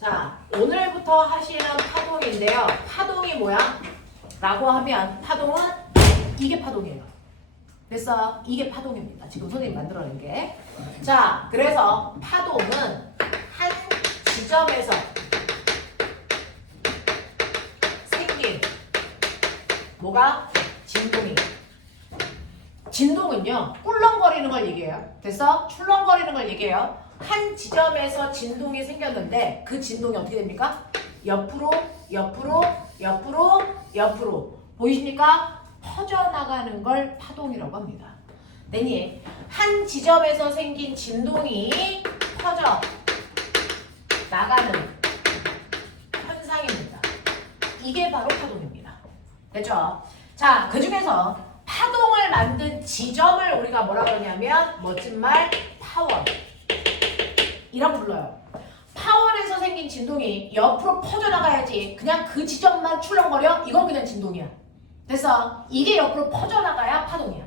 자, 오늘부터 하시는 파동인데요. 파동이 뭐야? 라고 하면 파동은 이게 파동이에요. 됐어? 이게 파동입니다. 지금 선생님이 만들어낸 게. 자, 그래서 파동은 한 지점에서 생긴 뭐가? 진동이. 진동은요, 꿀렁거리는 걸 얘기해요. 됐어? 출렁거리는 걸 얘기해요. 한 지점에서 진동이 생겼는데 그 진동이 어떻게 됩니까? 옆으로, 옆으로, 옆으로, 옆으로. 보이십니까? 퍼져나가는 걸 파동이라고 합니다. 됐니? 한 지점에서 생긴 진동이 퍼져 나가는 현상입니다. 이게 바로 파동입니다. 됐죠? 자, 그 중에서 파동을 만든 지점을 우리가 뭐라 그러냐면 멋진 말 파원 이라고 불러요. 파원에서 생긴 진동이 옆으로 퍼져나가야지 그냥 그 지점만 출렁거려? 이건 그냥 진동이야. 됐어? 이게 옆으로 퍼져나가야 파동이야.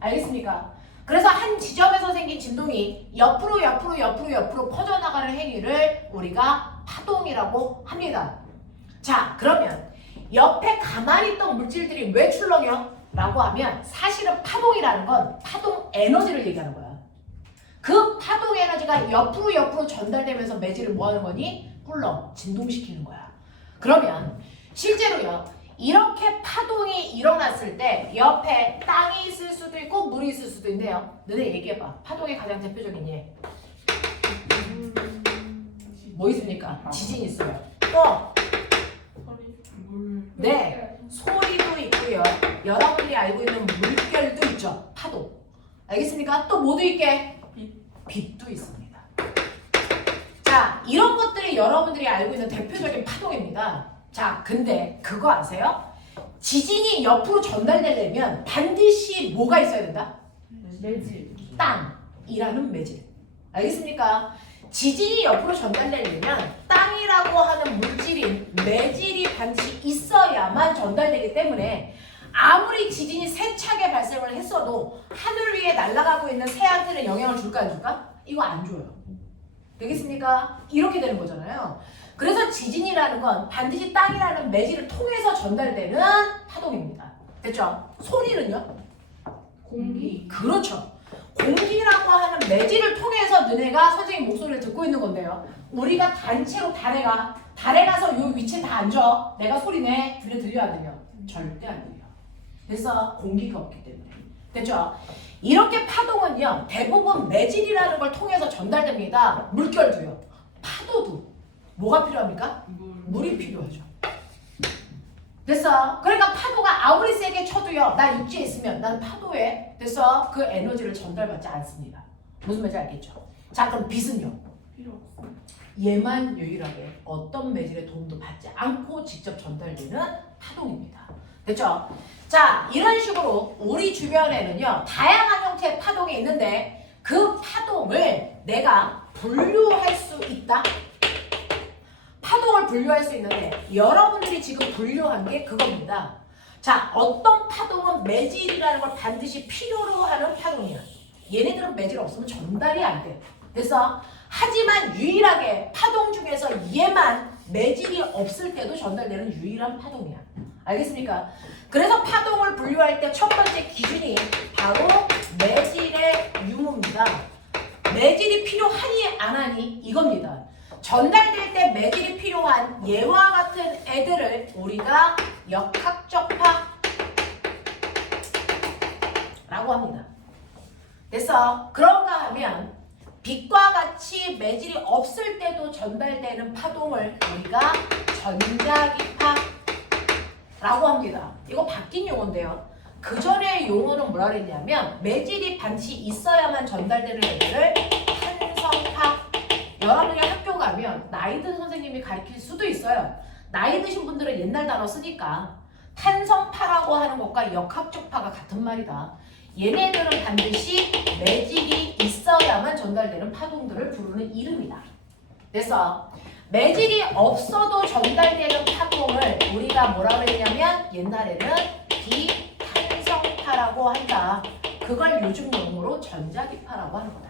알겠습니까? 그래서 한 지점에서 생긴 진동이 옆으로 옆으로 옆으로 옆으로 퍼져나가는 행위를 우리가 파동이라고 합니다. 자, 그러면 옆에 가만히 있던 물질들이 왜 출렁여? 라고 하면 사실은 파동이라는 건 파동 에너지를 얘기하는 거야. 그 파동 에너지가 옆으로 옆으로 전달되면서 매질을 뭐 하는 거니? 꿀렁, 진동시키는 거야. 그러면 실제로요. 이렇게 파동이 일어났을 때 옆에 땅이 있을 수도 있고 물이 있을 수도 있는데요. 너네 얘기해봐. 파동의 가장 대표적인 예. 뭐 있습니까? 지진 있어요. 또 네, 소리도 있고요. 여러분들이 알고 있는 물결도 있죠. 파동. 알겠습니까? 또 뭐도 있게? 빛도 있습니다. 자, 이런 것들이 여러분들이 알고 있는 대표적인 파동입니다. 자, 근데 그거 아세요? 지진이 옆으로 전달되려면 반드시 뭐가 있어야 된다? 매질. 땅이라는 매질. 알겠습니까? 지진이 옆으로 전달되려면 땅이라고 하는 물질인 매질이 반드시 있어야만 전달되기 때문에 아무리 지진이 세차게 발생을 했어도 하늘 위에 날아가고 있는 새한테는 영향을 줄까 안 줄까? 이거 안 줘요. 되겠습니까? 이렇게 되는 거잖아요. 그래서 지진이라는 건 반드시 땅이라는 매질을 통해서 전달되는 파동입니다. 됐죠? 소리는요? 공기. 그렇죠. 공기라고 하는 매질을 통해서 너네가 선생님 목소리를 듣고 있는 건데요. 우리가 단체로 달에 가서 요 위치에 다 앉아. 내가 소리 내. 들려 안 들려? 절대 안 들려. 그래서 공기가 없기 때문에. 됐죠? 이렇게 파동은요. 대부분 매질이라는 걸 통해서 전달됩니다. 물결도요. 파도도. 뭐가 필요합니까? 물이 필요하죠. 됐어? 그러니까 파도가 아무리 세게 쳐도요. 나 육지에 있으면 난 파도에 됐어? 그 에너지를 전달받지 않습니다. 무슨 말인지 알겠죠? 자, 그럼 빛은요? 필요 없어. 얘만 유일하게 어떤 매질의 도움도 받지 않고 직접 전달되는 파동입니다. 됐죠? 자, 이런 식으로 우리 주변에는요. 다양한 형태의 파동이 있는데 그 파동을 내가 분류할 수 있다? 파동을 분류할 수 있는데 여러분들이 지금 분류한 게 그겁니다. 자, 어떤 파동은 매질이라는 걸 반드시 필요로 하는 파동이야. 얘네들은 매질 없으면 전달이 안 돼. 그래서 하지만 유일하게 파동 중에서 얘만 매질이 없을 때도 전달되는 유일한 파동이야. 알겠습니까? 그래서 파동을 분류할 때 첫 번째 기준이 바로 매질의 유무입니다. 매질이 필요하니 안 하니 이겁니다. 전달될 때 매질이 필요한 얘와 같은 애들을 우리가 역학적파라고 합니다. 됐어? 그런가 하면 빛과 같이 매질이 없을 때도 전달되는 파동을 우리가 전자기파라고 합니다. 이거 바뀐 용어인데요. 그 전에 용어는 뭐라 그랬냐면 매질이 반드시 있어야만 전달되는 애들을 탄성파. 여러분이 학교 가면 나이 든 선생님이 가르칠 수도 있어요. 나이 드신 분들은 옛날 단어 쓰니까 탄성파라고 하는 것과 역학적파가 같은 말이다. 얘네들은 반드시 매질이 있어야만 전달되는 파동들을 부르는 이름이다. 그래서 매질이 없어도 전달되는 파동을 우리가 뭐라 그랬냐면 옛날에는 비탄성파라고 한다. 그걸 요즘 용어로 전자기파라고 하는 거다.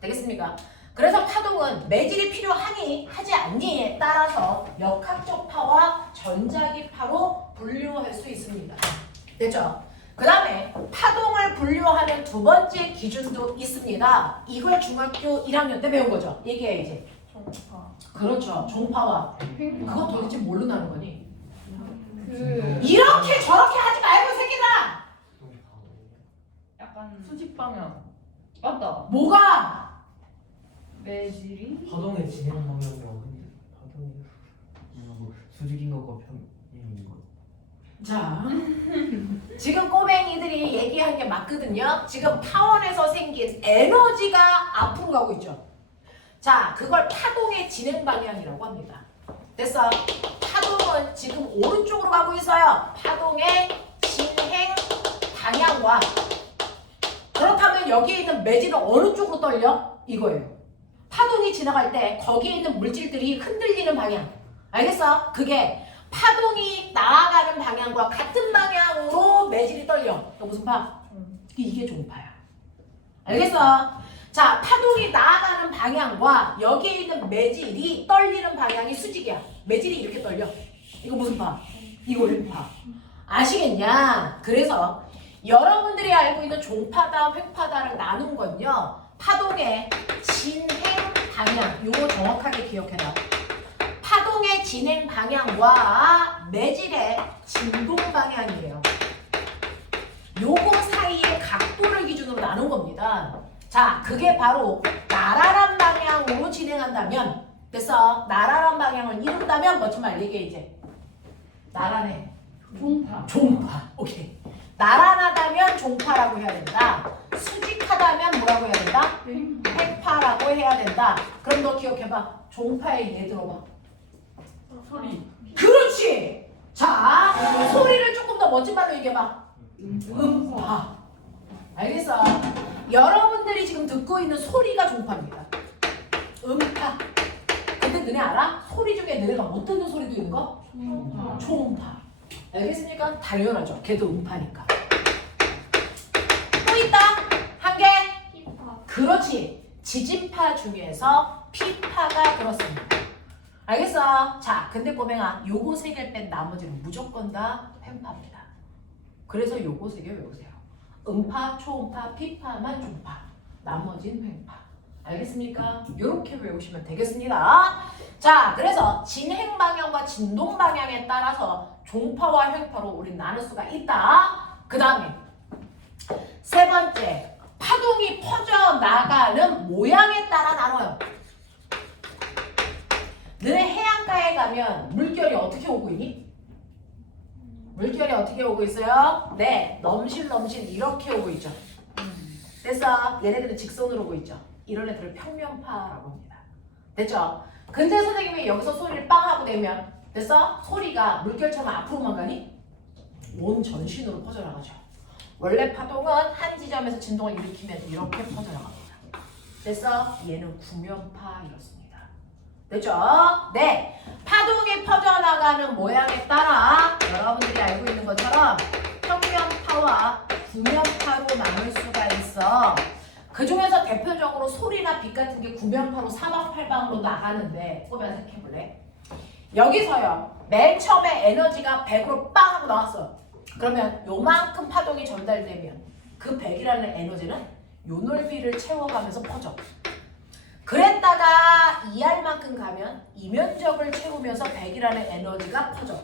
되겠습니까? 그래서 파동은 매질이 필요하니 하지 않니에 따라서 역학적 파와 전자기파로 분류할 수 있습니다. 됐죠? 그 다음에 파동을 분류하는 두 번째 기준도 있습니다. 이걸 중학교 1학년 때 배운 거죠? 얘기해 이제. 정파. 그렇죠. 종파와. 그거 도대체 뭘로 나눈 거니? 그 이렇게 저렇게 하지 말고 새끼들아! 약간 수직 방향. 맞다. 뭐가? 매질이 파동의 진행 방향이라고 근데 파동이 뭐 수직인 거고 평행인 거. 자, 지금 꼬맹이들이 얘기한 게 맞거든요. 지금 파원에서 생긴 에너지가 앞으로 가고 있죠. 자, 그걸 파동의 진행 방향이라고 합니다. 됐어? 파동은 지금 오른쪽으로 가고 있어요. 파동의 진행 방향과 그렇다면 여기에 있는 매질은 어느 쪽으로 떨려? 이거예요. 파동이 지나갈 때 거기에 있는 물질들이 흔들리는 방향. 알겠어? 그게 파동이 나아가는 방향과 같은 방향으로 매질이 떨려. 너 무슨 파? 이게 종파야. 알겠어? 자, 파동이 나아가는 방향과 여기에 있는 매질이 떨리는 방향이 수직이야. 매질이 이렇게 떨려. 이거 무슨 파? 이거 왼파. 아시겠냐? 그래서 여러분들이 알고 있는 종파다, 횡파다를 나눈 건요. 파동의 진행 방향. 요거 정확하게 기억해라. 파동의 진행 방향과 매질의 진동 방향이에요. 요거 사이의 각도를 기준으로 나눈 겁니다. 자, 그게 바로 나라란 방향으로 진행한다면 됐어? 나라란 방향을 이룬다면 멋진 말 얘기해 이제. 나란해. 종파. 종파. 오케이. 나란하다면 종파라고 해야 된다. 수직하다면 뭐라고 해야 된다? 횡파라고 해야 된다. 그럼 너 기억해봐. 종파의 예 들어봐. 소리. 그렇지. 자, 소리를 조금 더 멋진 말로 얘기해봐. 음파. 알겠어? 여러분들이 지금 듣고 있는 소리가 종파입니다. 음파. 근데 너네 알아? 소리 중에 너네가 못 듣는 소리도 있는 거? 종파. 초음파. 알겠습니까? 당연하죠. 걔도 음파니까. 또 있다. 한 개. 피파. 그렇지. 지진파 중에서 피파가 들었습니다. 알겠어? 자, 근데 꼬맹아, 요거 세 개를 뺀 나머지는 무조건 다 횡파입니다. 그래서 요거 세 개 외우세요. 음파, 초음파, 피파만 종파. 나머지는 횡파. 알겠습니까? 요렇게 외우시면 되겠습니다. 자, 그래서 진행 방향과 진동 방향에 따라서 종파와 횡파로 우린 나눌 수가 있다. 그 다음에 세 번째, 파동이 퍼져나가는 모양에 따라 나눠요. 너네 해안가에 가면 물결이 어떻게 오고 있니? 물결이 어떻게 오고 있어요? 네, 넘실넘실 이렇게 오고 있죠. 됐어? 얘네들은 직선으로 오고 있죠. 이런 애들을 평면파라고 합니다. 됐죠? 근데 선생님이 여기서 소리를 빵 하고 내면 됐어? 소리가 물결처럼 앞으로만 가니? 온 전신으로 퍼져나가죠. 원래 파동은 한 지점에서 진동을 일으키면 이렇게 퍼져나갑니다. 됐어? 얘는 구면파 이렇습니다. 됐죠? 네. 파동이 퍼져나가는 모양에 따라 여러분들이 알고 있는 것처럼 평면파와 구면파로 나눌 수가 있어. 그 중에서 대표적으로 소리나 빛 같은 게 구면파로 사방팔방으로 나가는데 보면 생각해볼래? 여기서요. 맨 처음에 에너지가 100으로 빵 하고 나왔어. 그러면 요만큼 파동이 전달되면 그 100이라는 에너지는 요 넓이를 채워가면서 퍼져. 그랬다가 2R만큼 가면 이 면적을 채우면서 100이라는 에너지가 퍼져.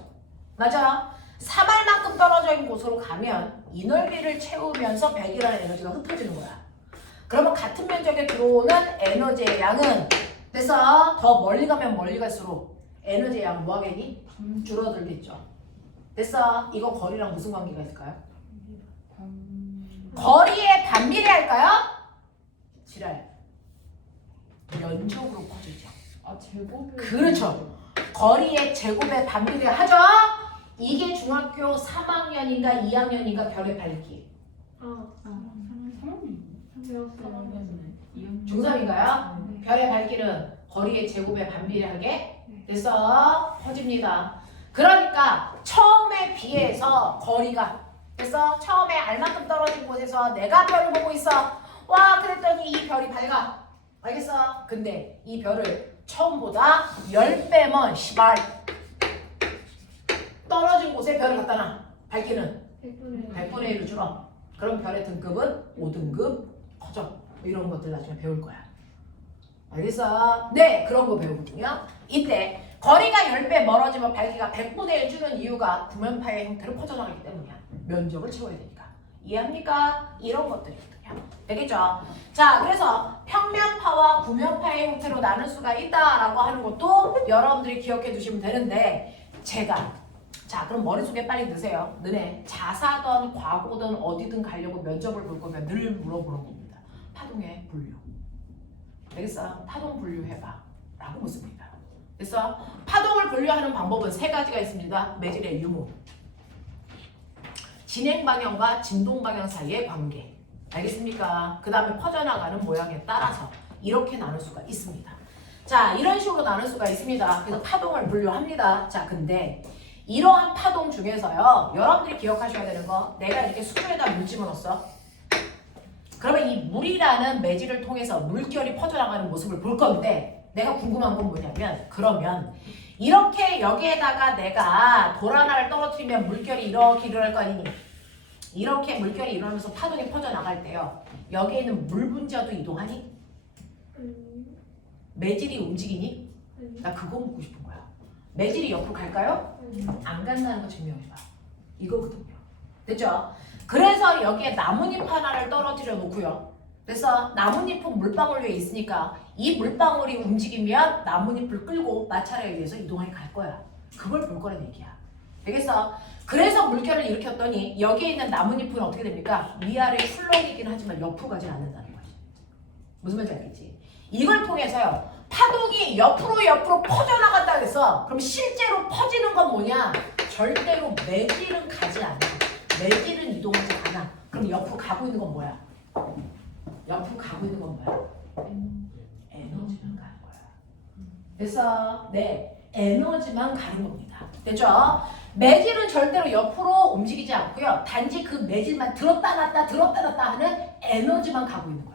맞아? 3R만큼 떨어져 있는 곳으로 가면 이 넓이를 채우면서 100이라는 에너지가 흩어지는 거야. 그러면 같은 면적에 들어오는 에너지의 양은 그래서 더 멀리 가면 멀리 갈수록 에너지의 양은 뭐하겠니? 줄어들겠죠. 됐어? 이거 거리랑 무슨 관계가 있을까요? 거리에 반비례할까요? 지랄. 면적으로 커지죠. 아, 제곱이. 그렇죠. 거리의 제곱에 반비례하죠. 이게 중학교 3학년인가 2학년인가 별의 밝기. 중3인가요? 별의 밝기는 거리의 제곱에 반비례하게 됐어? 퍼집니다. 그러니까 처음에 비해서 거리가 됐어? 처음에 알만큼 떨어진 곳에서 내가 별을 보고 있어. 와, 그랬더니 이 별이 밝아. 알겠어? 근데 이 별을 처음보다 10배면 시발 떨어진 곳에 별을 갖다 놔. 밝기는 100분의 1로 줄어. 그럼 별의 등급은 5등급 커져. 뭐 이런 것들 나중에 배울 거야. 알겠어? 네, 그런 거 배우거든요. 이때 거리가 10배 멀어지면 밝기가 100분의 1 주는 이유가 구면파의 형태로 퍼져나가기 때문이야. 면적을 채워야 되니까. 이해합니까? 이런 것들이거든요. 되겠죠? 자, 그래서 평면파와 구면파의 형태로 나눌 수가 있다라고 하는 것도 여러분들이 기억해 두시면 되는데 자, 그럼 머릿속에 빨리 넣으세요. 너네 자사든 과거든 어디든 가려고 면접을 볼 거면 늘 물어보는 겁니다. 파동의 분류. 알겠어? 파동 분류해봐. 라고 묻습니다. 그래서 파동을 분류하는 방법은 3가지가 있습니다. 매질의 유무, 진행 방향과 진동 방향 사이의 관계. 알겠습니까? 그 다음에 퍼져나가는 모양에 따라서 이렇게 나눌 수가 있습니다. 자, 이런 식으로 나눌 수가 있습니다. 그래서 파동을 분류합니다. 자, 근데 이러한 파동 중에서요, 여러분들이 기억하셔야 되는 거, 내가 이렇게 수조에다 물 집어넣었어. 그러면 이 물이라는 매질을 통해서 물결이 퍼져나가는 모습을 볼 건데, 내가 궁금한 건 뭐냐면, 그러면 이렇게 여기에다가 내가 돌 하나를 떨어뜨리면 물결이 이렇게 일어날 거 아니니? 이렇게 물결이 일어나면서 파동이 퍼져나갈 때요, 여기에 있는 물 분자도 이동하니? 매질이 움직이니? 나 그거 묻고 싶은 거야. 매질이 옆으로 갈까요? 안 간다는 거 증명해봐. 이거거든요. 됐죠? 그래서 여기에 나뭇잎 하나를 떨어뜨려 놓고요. 그래서 나뭇잎은 물방울 위에 있으니까 이 물방울이 움직이면 나뭇잎을 끌고 마찰에 의해서 이동해 갈 거야. 그걸 볼 거란 얘기야. 되겠어? 그래서 물결을 일으켰더니 여기에 있는 나뭇잎은 어떻게 됩니까? 위아래 출렁이긴 하지만 옆으로 가진 않는다는 거지. 무슨 말인지 알겠지? 이걸 통해서요, 파동이 옆으로 퍼져나갔다 그래서 그럼 실제로 퍼지는 건 뭐냐? 절대로 매질은 가지 않아. 매질은 이동하지 않아. 그럼 옆으로 가고 있는 건 뭐야? 옆으로 가고 있는 건 뭐야? 에너지만 가는 거야. 그래서 네, 에너지만 가는 겁니다. 됐죠? 매질은 절대로 옆으로 움직이지 않고요. 단지 그 매질만 들었다 놨다 하는 에너지만 가고 있는 거야.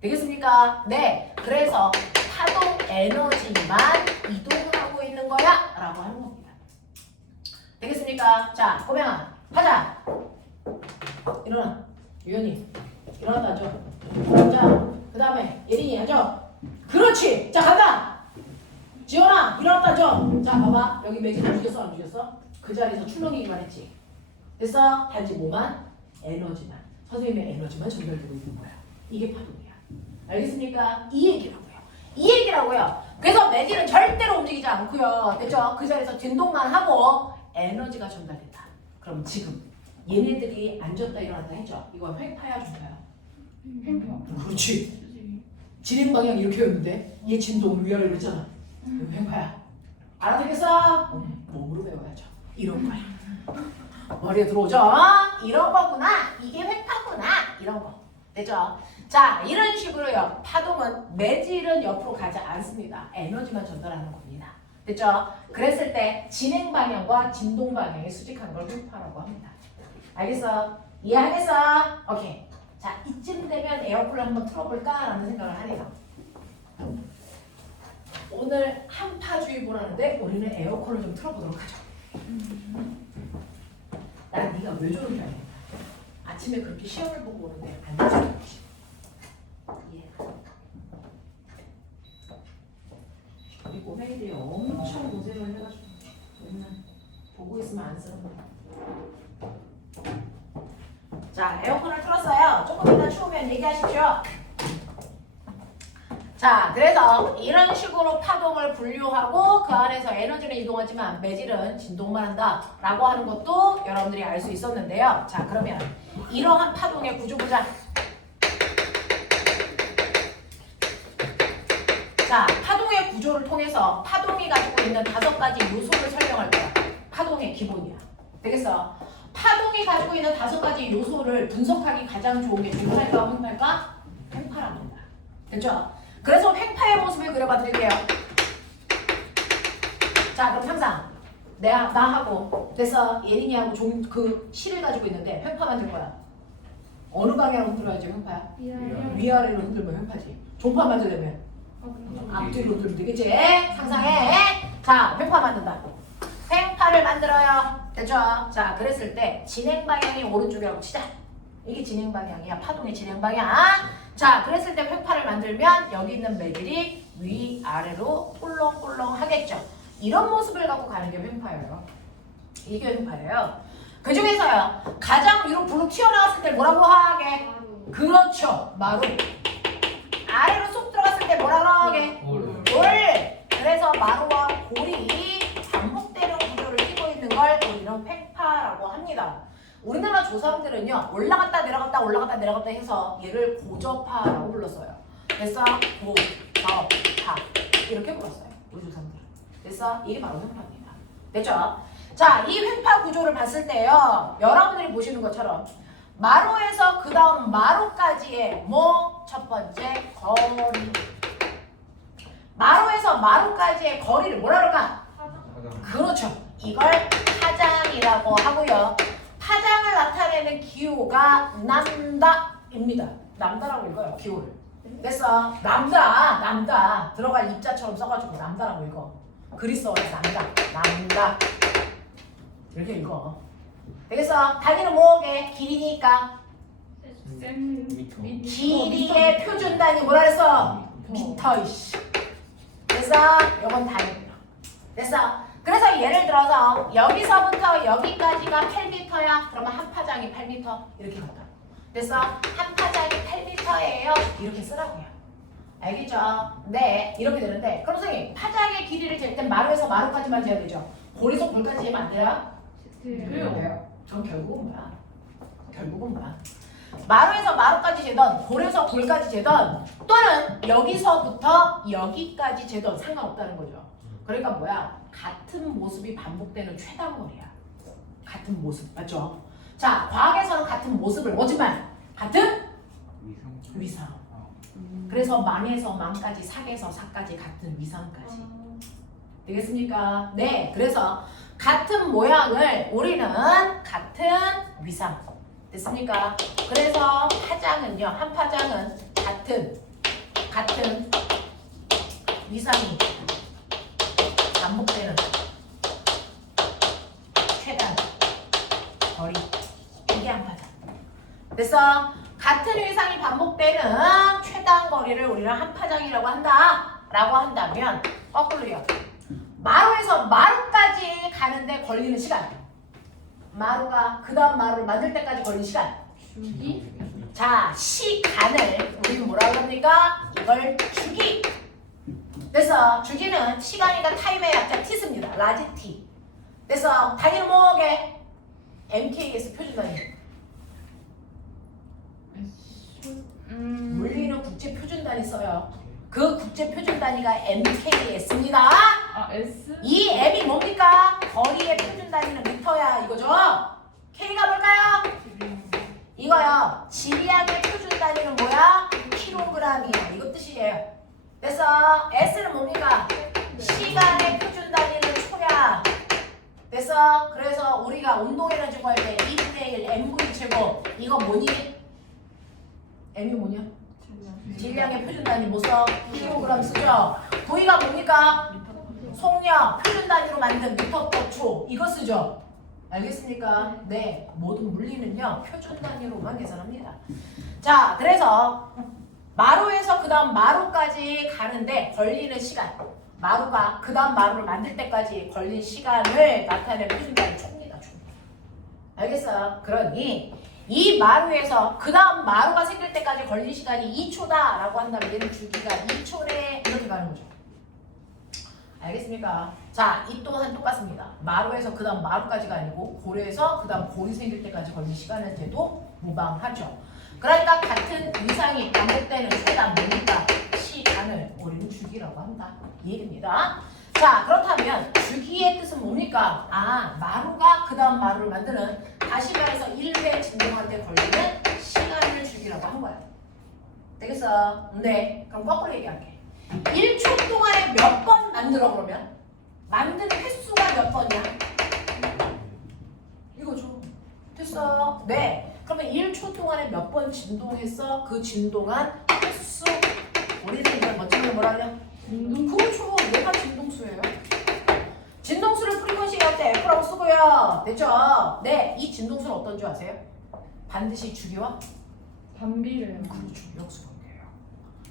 되겠습니까? 네, 그래서 파동 에너지만 이동을 하고 있는 거야 라고 하는 겁니다. 되겠습니까? 자, 꼬맹아 하자. 일어나. 유연이 일어났다 앉아. 앉아. 그 다음에 예린이 앉아. 그렇지. 자, 간다. 지원아 일어났다 앉아. 자, 봐봐. 여기 매질 움직였어 안 움직였어? 그 자리에서 출렁이기만 했지. 됐어? 단지 뭐만? 에너지만. 선생님의 에너지만 전달되고 있는 거야. 이게 파동이야. 알겠습니까? 이 얘기라고요. 이 얘기라고요. 그래서 매질은 절대로 움직이지 않고요. 됐죠? 그 자리에서 진동만 하고 에너지가 전달된다. 그럼 지금 얘네들이 앉았다 일어났다 했죠? 이건 횡파야 중파야? 그렇지. 진행 방향 이렇게였는데 얘 진동 위아래로 했잖아. 횡파야. 알아듣겠어? 몸으로 배워야죠. 이런 거야. 머리에 들어오죠? 이런 거구나. 이게 횡파구나. 이런 거. 됐죠? 자, 이런 식으로요. 파동은 매질은 옆으로 가지 않습니다. 에너지만 전달하는 겁니다. 됐죠? 그랬을 때 진행 방향과 진동 방향이 수직한 걸 횡파라고 합니다. 알겠어? 이해하겠어? 오케이. 자, 이쯤 되면 에어컨을 한번 틀어볼까라는 생각을 하네요. 오늘 한파주의보라는데 우리는 에어컨을 좀 틀어보도록 하죠. 난 네가 왜 저런지 알겠다. 아침에 그렇게 시험을 보고 오는데 안 되지. 우리 꼬맹이들이 엄청 고생을 해가지고 맨날 보고 있으면 안쓰러워. 자, 에어컨을 틀었어요. 조금 이따 추우면 얘기하십시오. 자, 그래서 이런 식으로 파동을 분류하고 그 안에서 에너지는 이동하지만 매질은 진동만 한다 라고 하는 것도 여러분들이 알 수 있었는데요. 자, 그러면 이러한 파동의 구조 보자. 자, 파동의 구조를 통해서 파동이 가지고 있는 5가지 요소를 설명할 거야. 파동의 기본이야. 되겠어? 파동이 가지고 있는 5가지 요소를 분석하기 가장 좋은 게 진동할까 횡파일까? 횡파랍니다. 됐죠? 그래서 횡파의 모습을 그려봐 드릴게요. 자, 그럼 항상 나하고 됐어? 예린이하고 그 실을 가지고 있는데 횡파 만들 거야. 어느 방향으로 흔들어야지 횡파야? 위아래. 위아래로 흔들면 횡파지. 종파 만들려면 앞뒤로 흔들면 되겠지? 상상해. 자, 횡파 만든다. 횡파를 만들어요. 됐죠? 자, 그랬을 때 진행 방향이 오른쪽이라고 치자. 이게 진행 방향이야. 파동의 진행 방향. 자, 그랬을 때 횡파를 만들면 여기 있는 매질이 위아래로 꿀렁꿀렁 하겠죠. 이런 모습을 갖고 가는 게 횡파예요. 이게 횡파예요. 그 중에서요, 가장 위로 불로 튀어나왔을 때 뭐라고 하게? 그렇죠. 마루. 아래로 쏙 들어갔을 때 뭐라고 하게? 골. 골. 그래서 마루와 골이 반복되는 구조를 띠고 있는 걸 우리는 횡파라고 합니다. 우리나라 조상들은요, 올라갔다 내려갔다 올라갔다 내려갔다 해서 얘를 고저파라고 불렀어요. 그래서 고저파 이렇게 불렀어요. 우리 조상들은. 그래서 이게 바로 횡파입니다. 됐죠? 자, 이 횡파 구조를 봤을 때요, 여러분들이 보시는 것처럼 마루에서 그 다음 마루까지의 첫 번째 거리. 마루에서 마루까지의 거리를 뭐라 그럴까? 그렇죠. 이걸 파장이라고 하고요. 파장을 나타내는 기호가 남다입니다. 남다라고 읽어요. 기호를. 됐어. 남다. 들어갈 입자처럼 써가지고 남다라고 읽어. 그리스어에서 남다. 이렇게 읽어. 되겠어? 단위는 뭐게? 길이니까. 미터. 길이의 표준 단위 뭐라 그랬어? 미터. 이씨. 그래서 이건 단위고요. 됐어? 그래서 예를 들어서 여기서부터 여기까지가 8m야. 그러면 한 파장이 8m 이렇게 간다. 됐어? 한 파장이 8m예요. 이렇게 쓰라고요. 알겠죠? 네, 이렇게 되는데 그럼 선생님, 파장의 길이를 잴 땐 마루에서 마루까지만 재야 되죠? 골에서 골까지 재면 안 돼요? 왜요? 그럼 결국은 뭐야? 마루에서 마루까지 재던, 골에서 골까지 재던, 또는 여기서부터 여기까지 재던 상관없다는 거죠. 그러니까 뭐야? 같은 모습이 반복되는 최단거리야. 같은 모습, 맞죠? 자, 과학에서는 같은 모습을 뭐지만 같은 위상. 그래서 만에서 만까지, 사에서 사까지 같은 위상까지. 되겠습니까? 네, 그래서 같은 모양을 우리는 같은 위상. 됐습니까? 그래서 파장은요, 한 파장은 같은 위상이 반복되는 최단 거리. 이게 한 파장. 됐어? 같은 위상이 반복되는 최단 거리를 우리는 한 파장이라고 한다. 라고 한다면 거꾸로요. 마루에서 마루까지 가는데 걸리는 시간. 마루가 그 다음 마루를 만들 때까지 걸리는 시간. 주기? 자, 시간을 우리는 뭐라고 합니까? 이걸 주기. 그래서 주기는 시간이니까 타임의 약자 t습니다. 라지 t. 그래서 단위는 뭐게? MKS 표준 단위. 물리는 국제 표준 단위 써요. 그 국제 표준 단위가 MKS입니다. S? 이 M이 뭡니까? 거리의 표준 단위는 미터야 이거죠? K가 뭘까요? 이거요. 질량의 표준 단위는 뭐야? 킬로그램이야. 이거 뜻이에요. 됐어? S는 뭡니까? 시간의 표준 단위는 초야. 됐어? 그래서 우리가 운동에너지 구할 때 2분의 1 mv 최고. 이거 뭐니? M이 뭐냐? 질량의 표준 단위 뭐 써? 킬로그램 쓰죠? V가 뭡니까? 속력, 표준 단위로 만든 미터 퍼 초. 이거 쓰죠? 알겠습니까? 네, 모든 물리는요 표준 단위로만 계산합니다. 자, 그래서 마루에서 그 다음 마루까지 가는데 걸리는 시간, 마루가 그 다음 마루를 만들 때까지 걸린 시간을 나타내는 표준 단위 초입니다. 초. 알겠어요? 그러니 이 마루에서 그 다음 마루가 생길 때까지 걸린 시간이 2초다 라고 한다면 얘는 주기가 2초네 이렇게 가는 거죠. 알겠습니까? 자, 이 또한 똑같습니다. 마루에서 그 다음 마루까지가 아니고 고래에서 그 다음 골이 생길 때까지 걸린 시간은 돼도 무방하죠. 그러니까 같은 위상이 반복되는 최단 뭡니까? 시간을 우리는 주기라고 한다. 이 얘기입니다. 자, 그렇다면 주기의 뜻은 뭡니까? 아, 마루가 그 다음 마루를 만드는, 다시 말해서 1회 진동할 때 걸리는 시간을 주기라고 한 거야. 되겠어? 네. 그럼 거꾸로 얘기할게. 1초 동안에 몇 번 만들어 그러면? 만드는 횟수가 몇 번이야? 이거죠. 됐어? 네. 그럼 그러면 1초 동안에 몇 번 진동했어? 그 진동한 횟수. 우리는 이걸 멋지게 뭐라 그래요? 그렇죠. 얘가 진동수예요. 진동수를 프리퀀시 할 때 F라고 쓰고요. 됐죠? 네, 이 진동수는 어떤 줄 아세요? 반드시 주기와 반비례요. 그렇죠. 역수관계예요.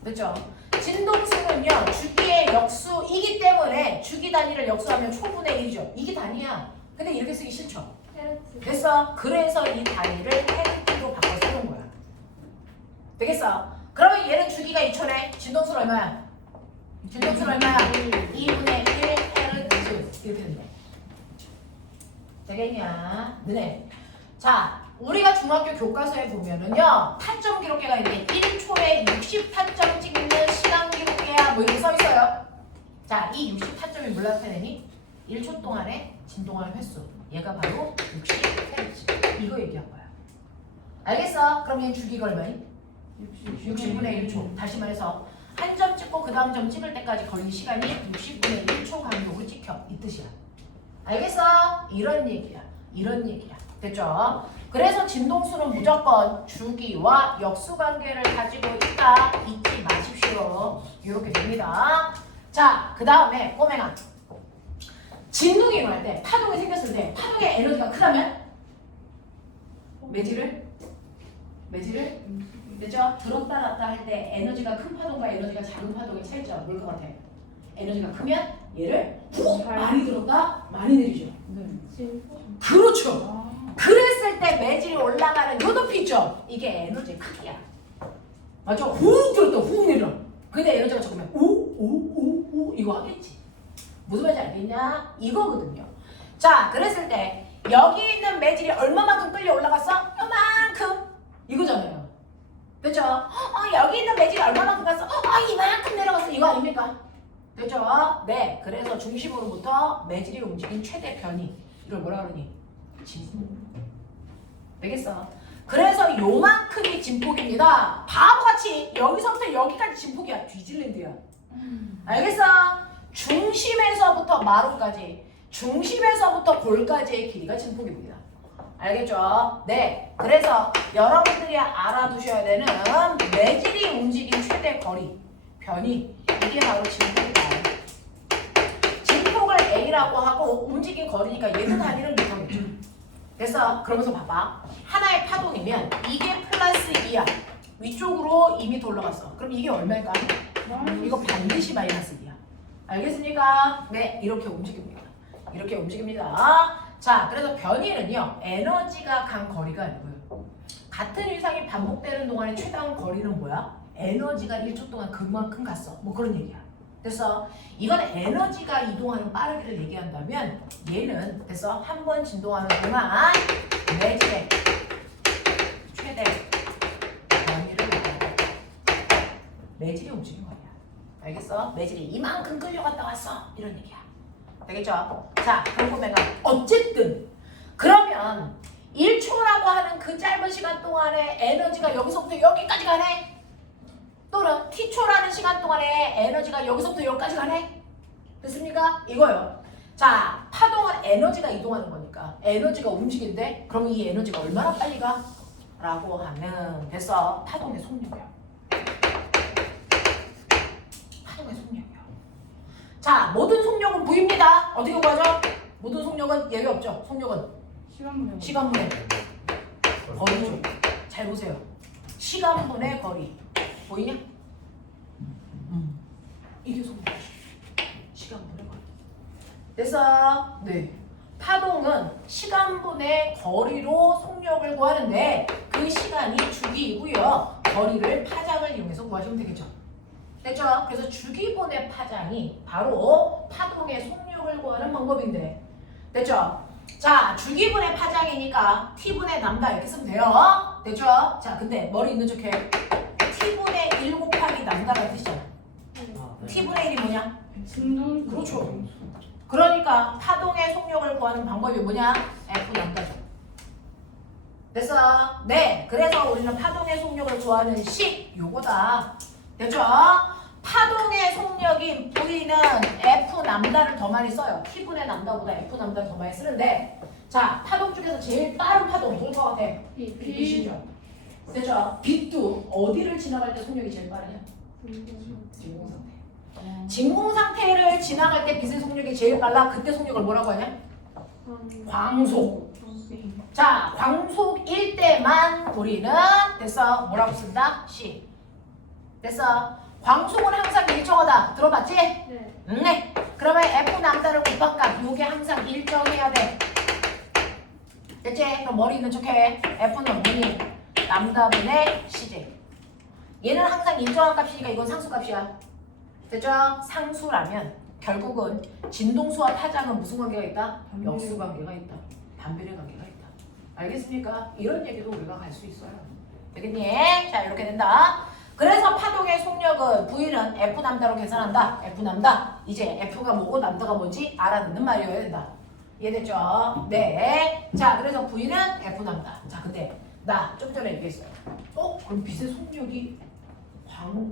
됐죠? 진동수는요. 주기의 역수이기 때문에 주기 단위를 역수하면 초분의 1이죠. 이게 단위야. 근데 이렇게 쓰기 싫죠? 헤르츠. 됐어? 그래서 이 단위를 헤르츠로 바꿔 쓰는 거야. 되겠어? 그러면 얘는 주기가 2초네. 진동수는 얼마야? 진동수는 얼마야? 2분의 1 헤르츠. 이렇게 된대. 되겠냐? 네. 자, 우리가 중학교 교과서에 보면은요. 타점 기록계가 있는데 1초에 60타점 찍는 시간 기록계야. 뭐 이렇게 써 있어요. 자, 이 60타점이 뭘 나타내니? 1초 동안에 진동하는 횟수. 얘가 바로 60Hz. 이거 얘기한 거야. 알겠어? 그럼 얘 주기가 얼마니? 60분의 1초. 다시 말해서 한 점 찍고 그 다음 점 찍을 때까지 걸린 시간이 60분의 1초 간격으로 찍혀. 이 뜻이야. 알겠어? 이런 얘기야. 이런 얘기야. 됐죠? 그래서 진동수는 무조건 주기와 역수 관계를 가지고 있다. 잊지 마십시오. 이렇게 됩니다. 자, 그 다음에 꼬맹아. 진동이 일어날 때, 파동이 생겼을 때 파동의 에너지가 크다면 매질을 그죠? 들었다 놨다 할 때 에너지가 큰 파동과 에너지가 작은 파동의 차이점 뭘 것 같아? 에너지가 크면 얘를 훅 많이 들었다 많이 내리죠. 네. 그렇죠. 그랬을 때 매질이 올라가는 요 높이 있죠? 이게 에너지의 크기야. 맞죠? 훅 들었다 훅 내려. 근데 에너지가 적으면 오오오오 이거 하겠지. 무슨 말인지 알겠냐? 이거거든요. 자, 그랬을 때 여기 있는 매질이 얼마만큼 끌려 올라갔어? 요만큼. 이거잖아요. 그죠? 여기 있는 매질이 얼마만큼 갔어? 이만큼 내려갔어. 이거 아닙니까? 됐죠? 네. 그래서 중심으로부터 매질이 움직인 최대 변이. 이걸 뭐라 그러니? 진폭. 되겠어? 그래서 요만큼이 진폭입니다. 바보같이 여기서부터 여기까지 진폭이야. 뒤질랜드야. 알겠어? 중심에서부터 마루까지, 중심에서부터 골까지의 길이가 진폭입니다. 알겠죠? 네. 그래서 여러분들이 알아두셔야 되는 매질이 움직인 최대 거리, 변이, 이게 바로 진폭이다. 진폭을 A라고 하고 움직인 거리니까 얘도 단위를 못하겠죠. 됐어? 그러면서 봐봐. 하나의 파동이면 이게 플러스 2야. 위쪽으로 2m 올라갔어. 그럼 이게 얼마일까? 이거 반드시 마이너스 2야. 알겠습니까? 네, 이렇게 움직입니다. 이렇게 움직입니다. 자, 그래서 변이는요, 에너지가 간 거리가 아니고요. 같은 위상이 반복되는 동안의 최다한 거리는 뭐야? 에너지가 1초 동안 그만큼 갔어. 뭐 그런 얘기야. 됐어? 이건 에너지가 이동하는 빠르기를 얘기한다면 얘는 됐어? 한 번 진동하는 동안 매질의 최대 범위를 얘기한다. 매질이 움직인 거야. 알겠어? 매질이 이만큼 끌려갔다 왔어. 이런 얘기야. 되겠죠? 자, 그럼 보면 어쨌든 그러면 1초라고 하는 그 짧은 시간 동안에 에너지가 여기서부터 여기까지 가네? 또는 t초라는 시간 동안에 에너지가 여기서부터 여기까지 가네? 됐습니까? 이거요. 자, 파동은 에너지가 이동하는 거니까 에너지가 움직인대? 그러면 이 에너지가 얼마나 빨리 가? 라고 하는 됐어? 파동의 속력이야. 파동의 속력이야. 자, 모든 속력은 V입니다. 어떻게 구하죠? 모든 속력은 얘기 없죠? 속력은 시간분의 거리죠. 잘 보세요. 시간분의 거리. 보이냐? 이게 속력. 시간분의 거리. 됐어? 네. 파동은 시간분의 거리로 속력을 구하는데 그 시간이 주기이고요. 거리를 파장을 이용해서 구하시면 되겠죠. 됐죠? 그래서 주기분의 파장이 바로 파동의 속력을 구하는 방법인데 됐죠? 자, 주기분의 파장이니까 t분의 남다 이렇게 쓰면 돼요. 됐죠? 자, 근데 머리 있는 척해. t분의 1 곱하기 남다라는 뜻이잖아. t분의 1이 뭐냐? 진동. 그렇죠. 그러니까 파동의 속력을 구하는 방법이 뭐냐? f 남다죠. 됐어? 네. 그래서 우리는 파동의 속력을 구하는 식 요거다. 됐죠? 파동의 속력인 V는 F 남다를 더 많이 써요. T분의 남다보다 F 남다를 더 많이 쓰는데 자, 파동 중에서 제일 빠른 파동 뭘 것 같아? B. 빛이죠. 됐죠? 빛도 어디를 지나갈 때 속력이 제일 빠르냐? 진공 상태. 진공 상태를 지나갈 때 빛의 속력이 제일 빨라. 그때 속력을 뭐라고 하냐? 광속. 자, 광속일 때만 우리는 됐어. 뭐라고 쓴다? C. 됐어. 광속은 항상 일정하다. 들어봤지? 네. 네. 그러면 F 남다를 곱한값 요게 항상 일정해야 돼. 됐지? 그럼 머리 있는 척해. F는 뭐니? 남다분의 CJ. 얘는 항상 일정한 값이니까 이건 상수값이야. 됐죠? 상수라면 결국은 진동수와 파장은 무슨 관계가 있다? 역수 관계가 있다. 반비례 관계가 있다. 알겠습니까? 이런 얘기도 우리가 갈 수 있어요. 되겠니? 자, 이렇게 된다. 그래서 파동의 속력은 V는 F 남다로 계산한다. F 남다. 이제 F가 뭐고 남다가 뭔지 알아듣는 말이어야 된다. 이해됐죠? 네. 자, 그래서 V는 F 남다. 자, 근데 나 좀 전에 얘기했어요. 그럼 빛의 속력이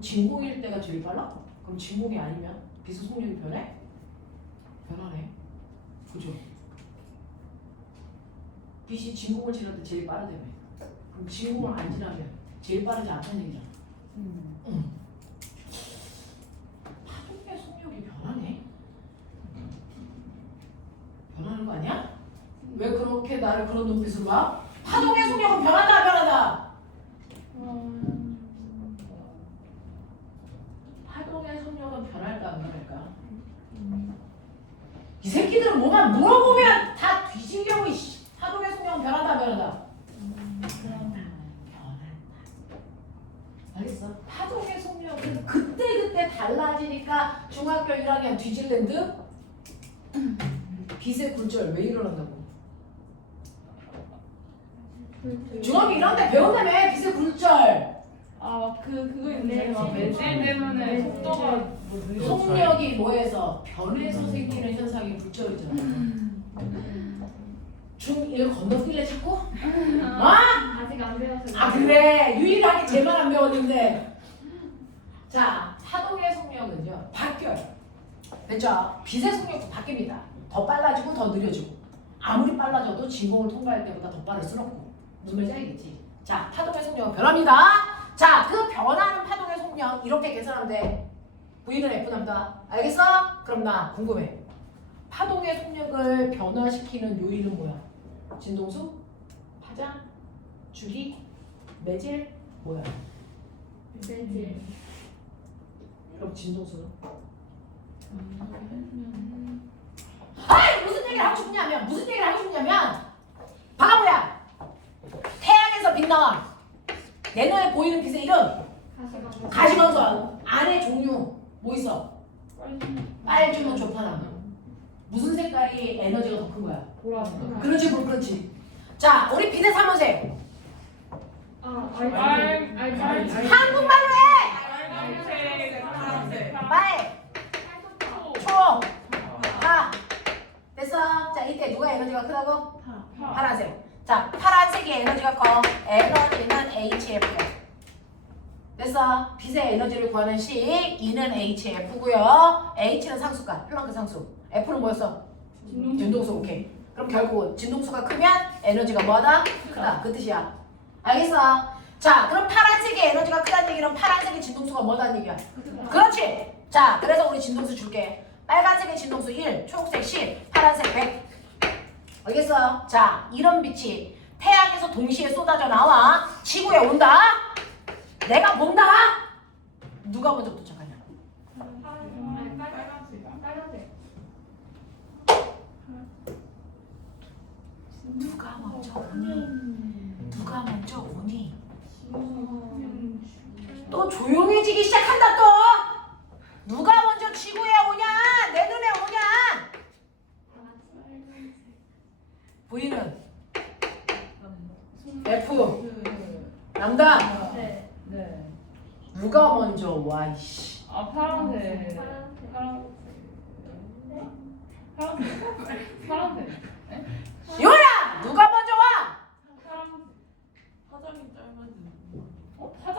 진공일 때가 제일 빨라? 그럼 진공이 아니면 빛의 속력이 변해? 변하네. 그죠? 빛이 진공을 지날 때 제일 빠르다며. 그럼 진공을 안 지나면 제일 빠르지 않다는 얘기잖아. 파동의 속력이 변하네? 변하는 거 아니야? 왜 그렇게 나를 그런 눈빛으로 봐? 파동의 속력은 변한다, 안 변한다? 파동의 속력은 변할까, 안 변할까? 이 새끼들은 뭐만 물어보면 다 뒤지려고, 이씨. 파동의 속력은 변한다, 안 변한다? 변한다. 알겠어? 파동의 속력은 그때그때 달라지니까 중학교 1학년 뒤질랜드 빛의 굴절 왜 일어난다고? 중학교 1학년 때 배운다며 빛의 굴절. 그거 있는데 막 네. 매질 때문에 속도가 속력이 뭐해서 변해서 생기는 현상이 굴절이잖아. 중1 건너뛸래 자꾸? 어? 아직 안 배워서 아 그래 유일하게 쟤만 안 배웠는데. 자, 파동의 속력은요 바뀌어요. 됐죠? 빛의 속력도 바뀝니다. 더 빨라지고 더 느려지고. 아무리 빨라져도 진공을 통과할 때보다 더 빠를수록 무슨 말인지 알겠지? 자, 파동의 속력은 변합니다. 자, 그 변하는 파동의 속력 이렇게 계산하면 돼. V는 F 남다. 알겠어? 그럼 나 궁금해. 파동의 속력을 변화시키는 요인은 뭐야? 진동수? 파장? 주기? 매질? 뭐야? 매질. 그럼 진동수는? 아이 무슨 얘기를 하고 싶냐면 바보야. 태양에서 빛 나와. 내 눈에 보이는 빛의 이름 가시광선. 안에 종류 뭐 있어? 빨주노 조파나무. 무슨 색깔이 에너지가 더 큰 거야? 보라색. 그렇지. 자, 우리 빛의 삼원색 한국말로 해. 빨, 초, 파. 됐어. 자, 이때 누가 에너지가 크다고? 파란색. 자, 파란색이 에너지가 커. 에너지는 HF야. 됐어. 빛의 에너지를 구하는 식 E는 HF고요. H는 상수가 플랑크 상수. F는 뭐였어? 진동수. 오케이. 그럼 결국 진동수가 크면 에너지가 뭐하다? 크다. 그 뜻이야. 알겠어? 자, 그럼 파란색의 에너지가 크다는 얘기는 파란색의 진동수가 뭐다는 얘기야? 그렇지. 자, 그래서 우리 진동수 줄게. 빨간색의 진동수 1, 초록색 10, 파란색 100. 알겠어? 자, 이런 빛이 태양에서 동시에 쏟아져 나와 지구에 온다. 내가 본다. 누가 먼저 도착하냐? 빨간색. 누가 먼저 오니? 누가 먼저 오니? 또 조용해지기 시작한다 또. 누가 먼저 지구에 오냐? 내 눈에 오냐? V는 F 남다. 네. 누가 먼저 와 이씨. 파란색. 파란색. 요야 누가 먼저 와? 파장이 짧아지. 파장?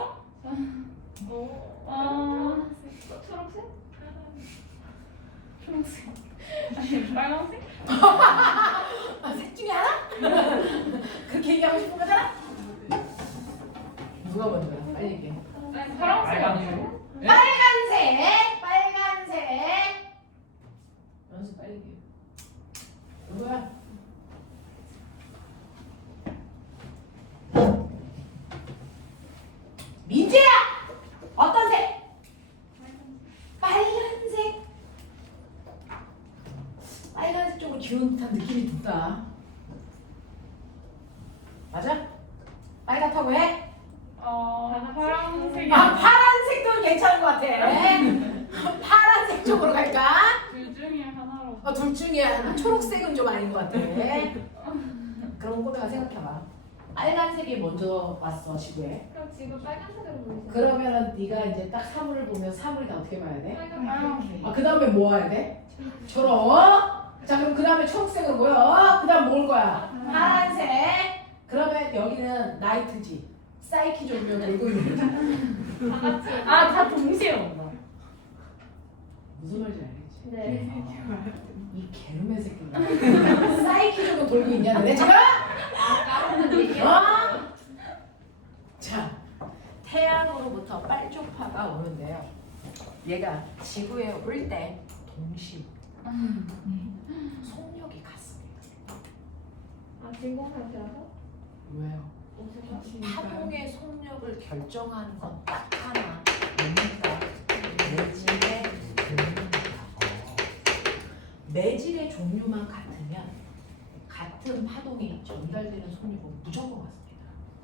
초록색? 아니 빨간색? 셋 중에 하나? 그렇게 얘기하고 싶은 거잖아? 누가 먼저야? 빨리 얘기해. 파란색 아니에요? 빨간색! 빨간색! 연수 빨리 얘기해. 누구야? 민재야! 어떤 색? 빨간색. 빨간색 쪽으로 기운 듯한 느낌이 든다. 맞아? 빨갛다고 해? 파란색이 아, 파란색도 괜찮은 것 같아. 파란색 쪽으로 갈까? 둘 중에 하나로. 둘 중에 하나. 초록색은 좀 아닌 것 같아. 그럼 꼬매가 생각해봐. 빨간색이 먼저 왔어, 지구에. 그럼 지금 빨간색으로 보이죠? 그러면은 네가 이제 딱 사물을 보면 사물이 다 어떻게 봐야 돼? 빨간색. 아, 그 다음에 뭐 와야 돼? 초록. 자, 그럼 그 다음에 초록색은 뭐야? 그 다음 뭘 거야? 파란색. 그러면 여기는 나이트지. 사이키 종류 돌고 있는 거지. 다 동시에 온다. 무슨 말인지 알겠지? 네. 이 개놈의 새끼가 사이키 종류 돌고 있냐 너네 지금? 까먹는 얘기. 자, 태양으로부터 빨쪽파가 오는데요. 얘가 지구에 올 때 동시 속력이 같습니다. 진공 상태라서? 왜요? 파동의 속력을 결정하는 건 딱 하나, 뭡니까? 매질의 종류입니다. 매질의 종류만 같으면 같은 파동이 전달되는 속력은 무조건 같습니다.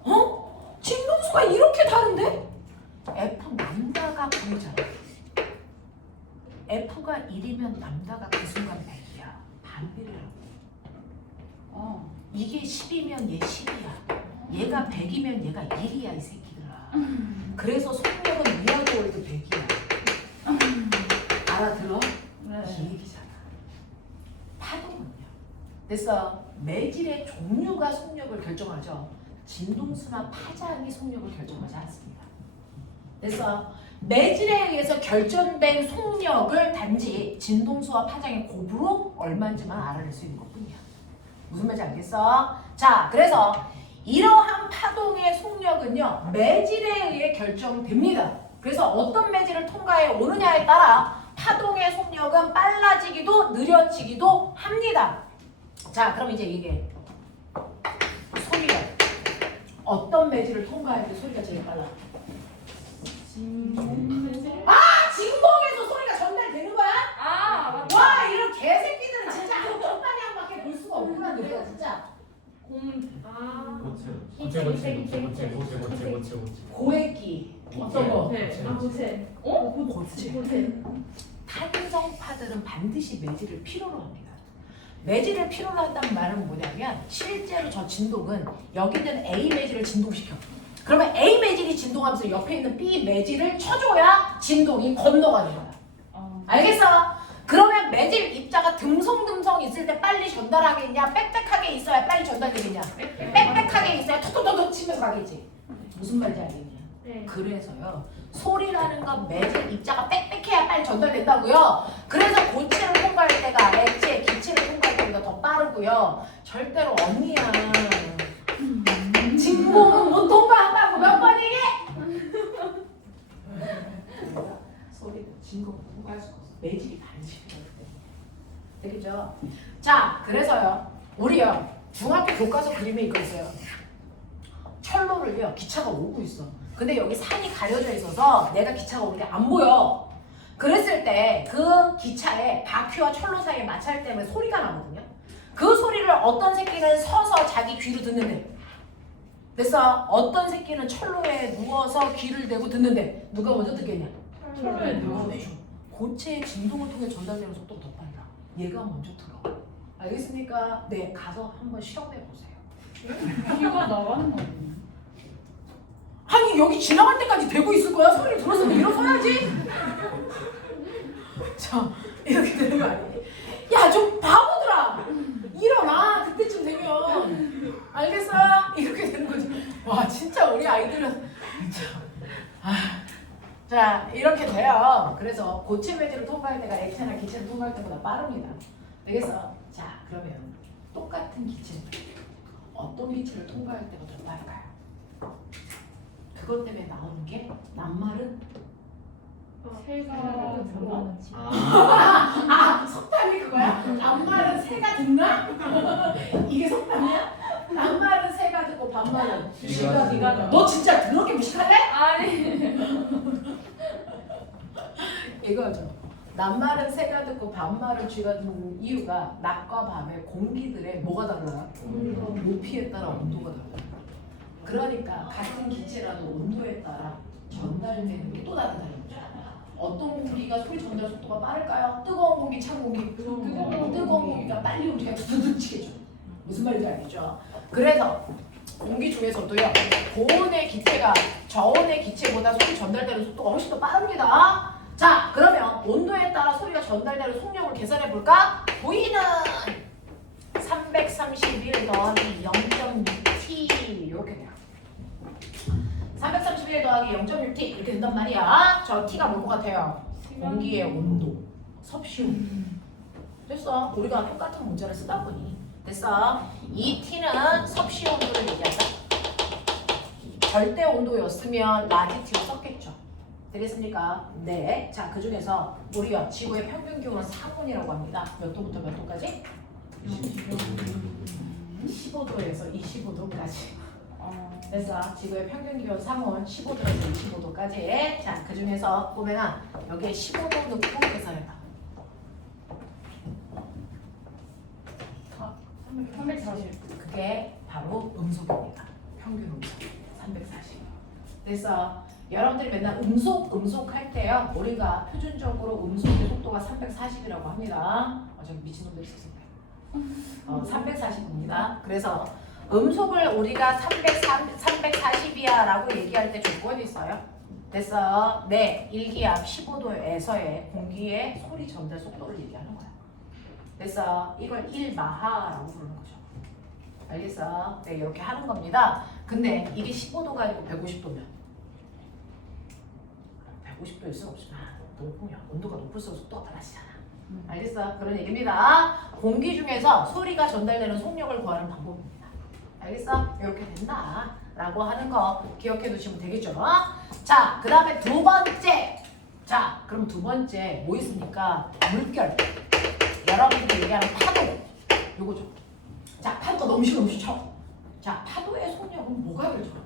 어? 진동수가 이렇게 다른데? F 남다가 보이잖아. F가 1이면 남다가 그 순간 100이야. 반비례라고. 이게 10이면 얘 10이야. 얘가 100이면 얘가 1이야, 이 새끼들아. 그래서 속력은 위아더 월드 100이야. 알아들어? 이 얘기잖아. 파동은요. 그래서 매질의 종류가 속력을 결정하죠. 진동수나 파장이 속력을 결정하지 않습니다. 그래서 매질에 의해서 결정된 속력을 단지 진동수와 파장의 곱으로 얼마인지만 알아낼 수 있는 것뿐이야. 무슨 말인지 알겠어? 자, 그래서 이러한 파동의 속력은요, 매질에 의해 결정됩니다. 그래서 어떤 매질을 통과해 오느냐에 따라 파동의 속력은 빨라지기도 느려지기도 합니다. 자, 그럼 이제 이게 소리가 어떤 매질을 통과할 때 소리가 제일 빨라? 진공에서 소리가 전달되는 거야? 맞다. 와, 이런 개새끼들은 진짜 아무 첫방향밖에 볼 수가 없구나, 너희가 진짜. 고액기 어떤 거? 고체. 고체. 탄성파들은 반드시 매질을 필요로 합니다. 매질을 필요로 한다는 말은 뭐냐면 실제로 저 진동은 여기 있는 A 매질을 진동시켜. 그러면 A 매질이 진동하면서 옆에 있는 B 매질을 쳐줘야 진동이 건너가는 거야. 알겠어? 그러면 매질 입자가 듬성듬성 있을 때 빨리 전달하겠냐? 빽빽하게 있어야 빨리 전달되겠냐? 빽빽하게 있어야 톡톡톡톡 치면서 가겠지. 무슨 말인지 알겠냐? 네. 그래서요, 소리라는 건 매질 입자가 빽빽해야 빨리 전달된다고요. 그래서 고체를 통과할 때가 엣지, 기체를 통과할 때보다 더 빠르고요. 절대로 언니야. 진공은 못 통과한다고 몇 번 얘기해? 소리는 진공은 통과할 수가 없어. 매질이 반드시 필요해. 되겠죠? 자, 그래서요, 우리요 중학교 교과서 그림에 이거 있어요. 철로를요, 기차가 오고 있어. 근데 여기 산이 가려져 있어서 내가 기차가 오는 게 안 보여. 그랬을 때 그 기차에 바퀴와 철로 사이에 마찰 때문에 소리가 나거든요. 그 소리를 어떤 새끼는 서서 자기 귀로 듣는데, 그래서 어떤 새끼는 철로에 누워서 귀를 대고 듣는데 누가 먼저 듣겠냐? 철로에 누워서. 고체의 진동을 통해 전달되는 속도가 더 빨라. 얘가 먼저 들어. 알겠습니까? 네, 가서 한번 실험해 보세요. 귀가 나가는 거 아니에요? 아니, 여기 지나갈 때까지 되고 있을 거야. 소리를 들었으면 일어서야지. 자, 이렇게 되는 거 아니에요? 야, 좀 바보들아, 일어나. 그때쯤 되면. 알겠어? 이렇게 되는 거지. 와, 진짜 우리 아이들은 자, 이렇게 돼요. 그래서 고체 매질을 통과할 때가 액체나 기체를 통과할 때보다 빠릅니다. 알겠어? 자, 그러면 똑같은 기체, 어떤 기체를 통과할 때가 더 빠를까요? 그것 때문에 나오는 게 낱말은 새가 들어가는 집. 속담이 그거야? 낱말은 새가 듣나? 이게 속담이야? 낱말은 새가 듣고 반말은 쥐가 네가 너 진짜 그렇게 무식할래? 아니. 이거죠. 낱말은 새가 듣고 반말은 쥐가 듣는 이유가 낮과 밤의 공기들의 뭐가 달라요? 높이에 따라 온도가 달라요. 그러니까 같은 기체라도 온도에 따라 전달되는 게 또 다르다는 거죠. 어떤 공기가 소리 전달 속도가 빠를까요? 뜨거운 공기, 찬 공기. 뜨거운 공기가 빨리 움직여 두두둑 치게 줘. 무슨 말인지 알겠죠? 그래서 공기 중에서도요, 고온의 기체가 저온의 기체보다 소리 전달되는 속도가 훨씬 더 빠릅니다. 자, 그러면 온도에 따라 소리가 전달되는 속력을 계산해 볼까? 보이는 331 더하기 0.6t 이렇게 돼요. 331 더하기 0.6t 이렇게 된단 말이야. 저 t가 뭘 것 같아요? 공기의 온도, 섭씨 온도. 됐어. 우리가 똑같은 문자를 쓰다 보니 됐어. 이 t는 섭씨 온도를 얘기한다. 절대 온도였으면 라지 t로 썼겠죠. 되겠습니까? 네. 자, 그 중에서 우리가 지구의 평균 기온은 상온이라고 합니다. 몇 도부터 몇 도까지? 15도에서 25도까지. 그래서 지구의 평균 기온 상온 15도에서 25도까지. 자, 그 중에서 꼬맹아 여기에 15도 넣고 계산해봐. 340. 그게 바로 음속입니다. 평균 음속 340. 그래서 여러분들이 맨날 음속 할 때요, 우리가 표준적으로 음속의 속도가 340이라고 합니다. 저기 미친놈들 있었을까요? 340입니다. 그래서 음속을 우리가 340이야 라고 얘기할 때 조건이 있어요. 됐어. 네, 일기압 15도에서의 공기의 소리 전달 속도를 얘기하는 거야. 됐어. 이걸 1마하라고 부르는 거죠. 알겠어? 네, 이렇게 하는 겁니다. 근데 이게 15도가 아니고 150도면 150도일 수는 없지만 높으면 온도가 높을수록 속도가 빨라지잖아. 알겠어? 그런 얘기입니다. 공기 중에서 소리가 전달되는 속력을 구하는 방법입니다. 알겠어? 이렇게 된다 라고 하는 거 기억해 두시면 되겠죠. 자, 그 다음에 두 번째. 자, 그럼 두 번째 뭐 있습니까? 물결. 여러분들이 얘기하는 파도. 요거죠. 자, 파도가 넘시넘시 쳐. 자, 파도의 속력은 뭐가 제일 좋을까요?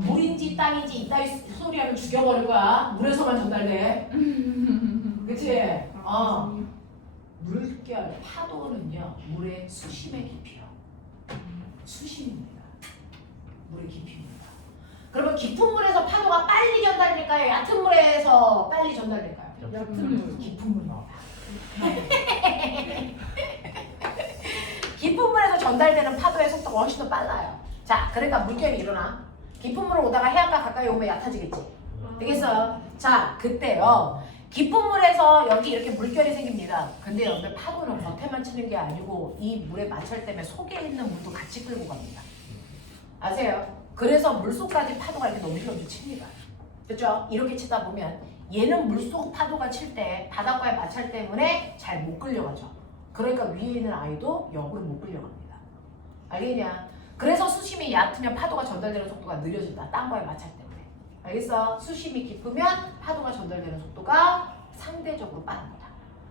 물인지 땅인지 이따위 소리하면 죽여버릴 거야. 물에서만 전달돼. 그치? 물결, 파도는요, 물의 수심의 깊이요. 수심입니다. 물의 깊이입니다. 그러면 깊은 물에서 파도가 빨리 전달될까요? 얕은 물에서 빨리 전달될까요? 얕은 물. 깊은 물입니다. 깊은 물에서 전달되는 파도의 속도가 훨씬 더 빨라요. 자, 그러니까 물결이 일어나. 깊은 물을 오다가 해안가 가까이 오면 얕아지겠지. 되겠어요? 자, 그때요. 깊은 물에서 여기 이렇게 물결이 생깁니다. 근데 여러분들 파도는 겉에만 치는 게 아니고 이 물의 마찰 때문에 속에 있는 물도 같이 끌고 갑니다. 아세요? 그래서 물속까지 파도가 이렇게 넘실넘실 칩니다. 그렇죠? 이렇게 치다 보면 얘는 물속 파도가 칠 때 바닷과의 마찰 때문에 잘 못 끌려가죠. 그러니까 위에 있는 아이도 역으로 못 끌려갑니다. 알겠냐? 그래서 수심이 얕으면 파도가 전달되는 속도가 느려진다. 땅과의 마찰 때문에. 알겠어? 수심이 깊으면 파도가 전달되는 속도가 상대적으로 빠릅니다.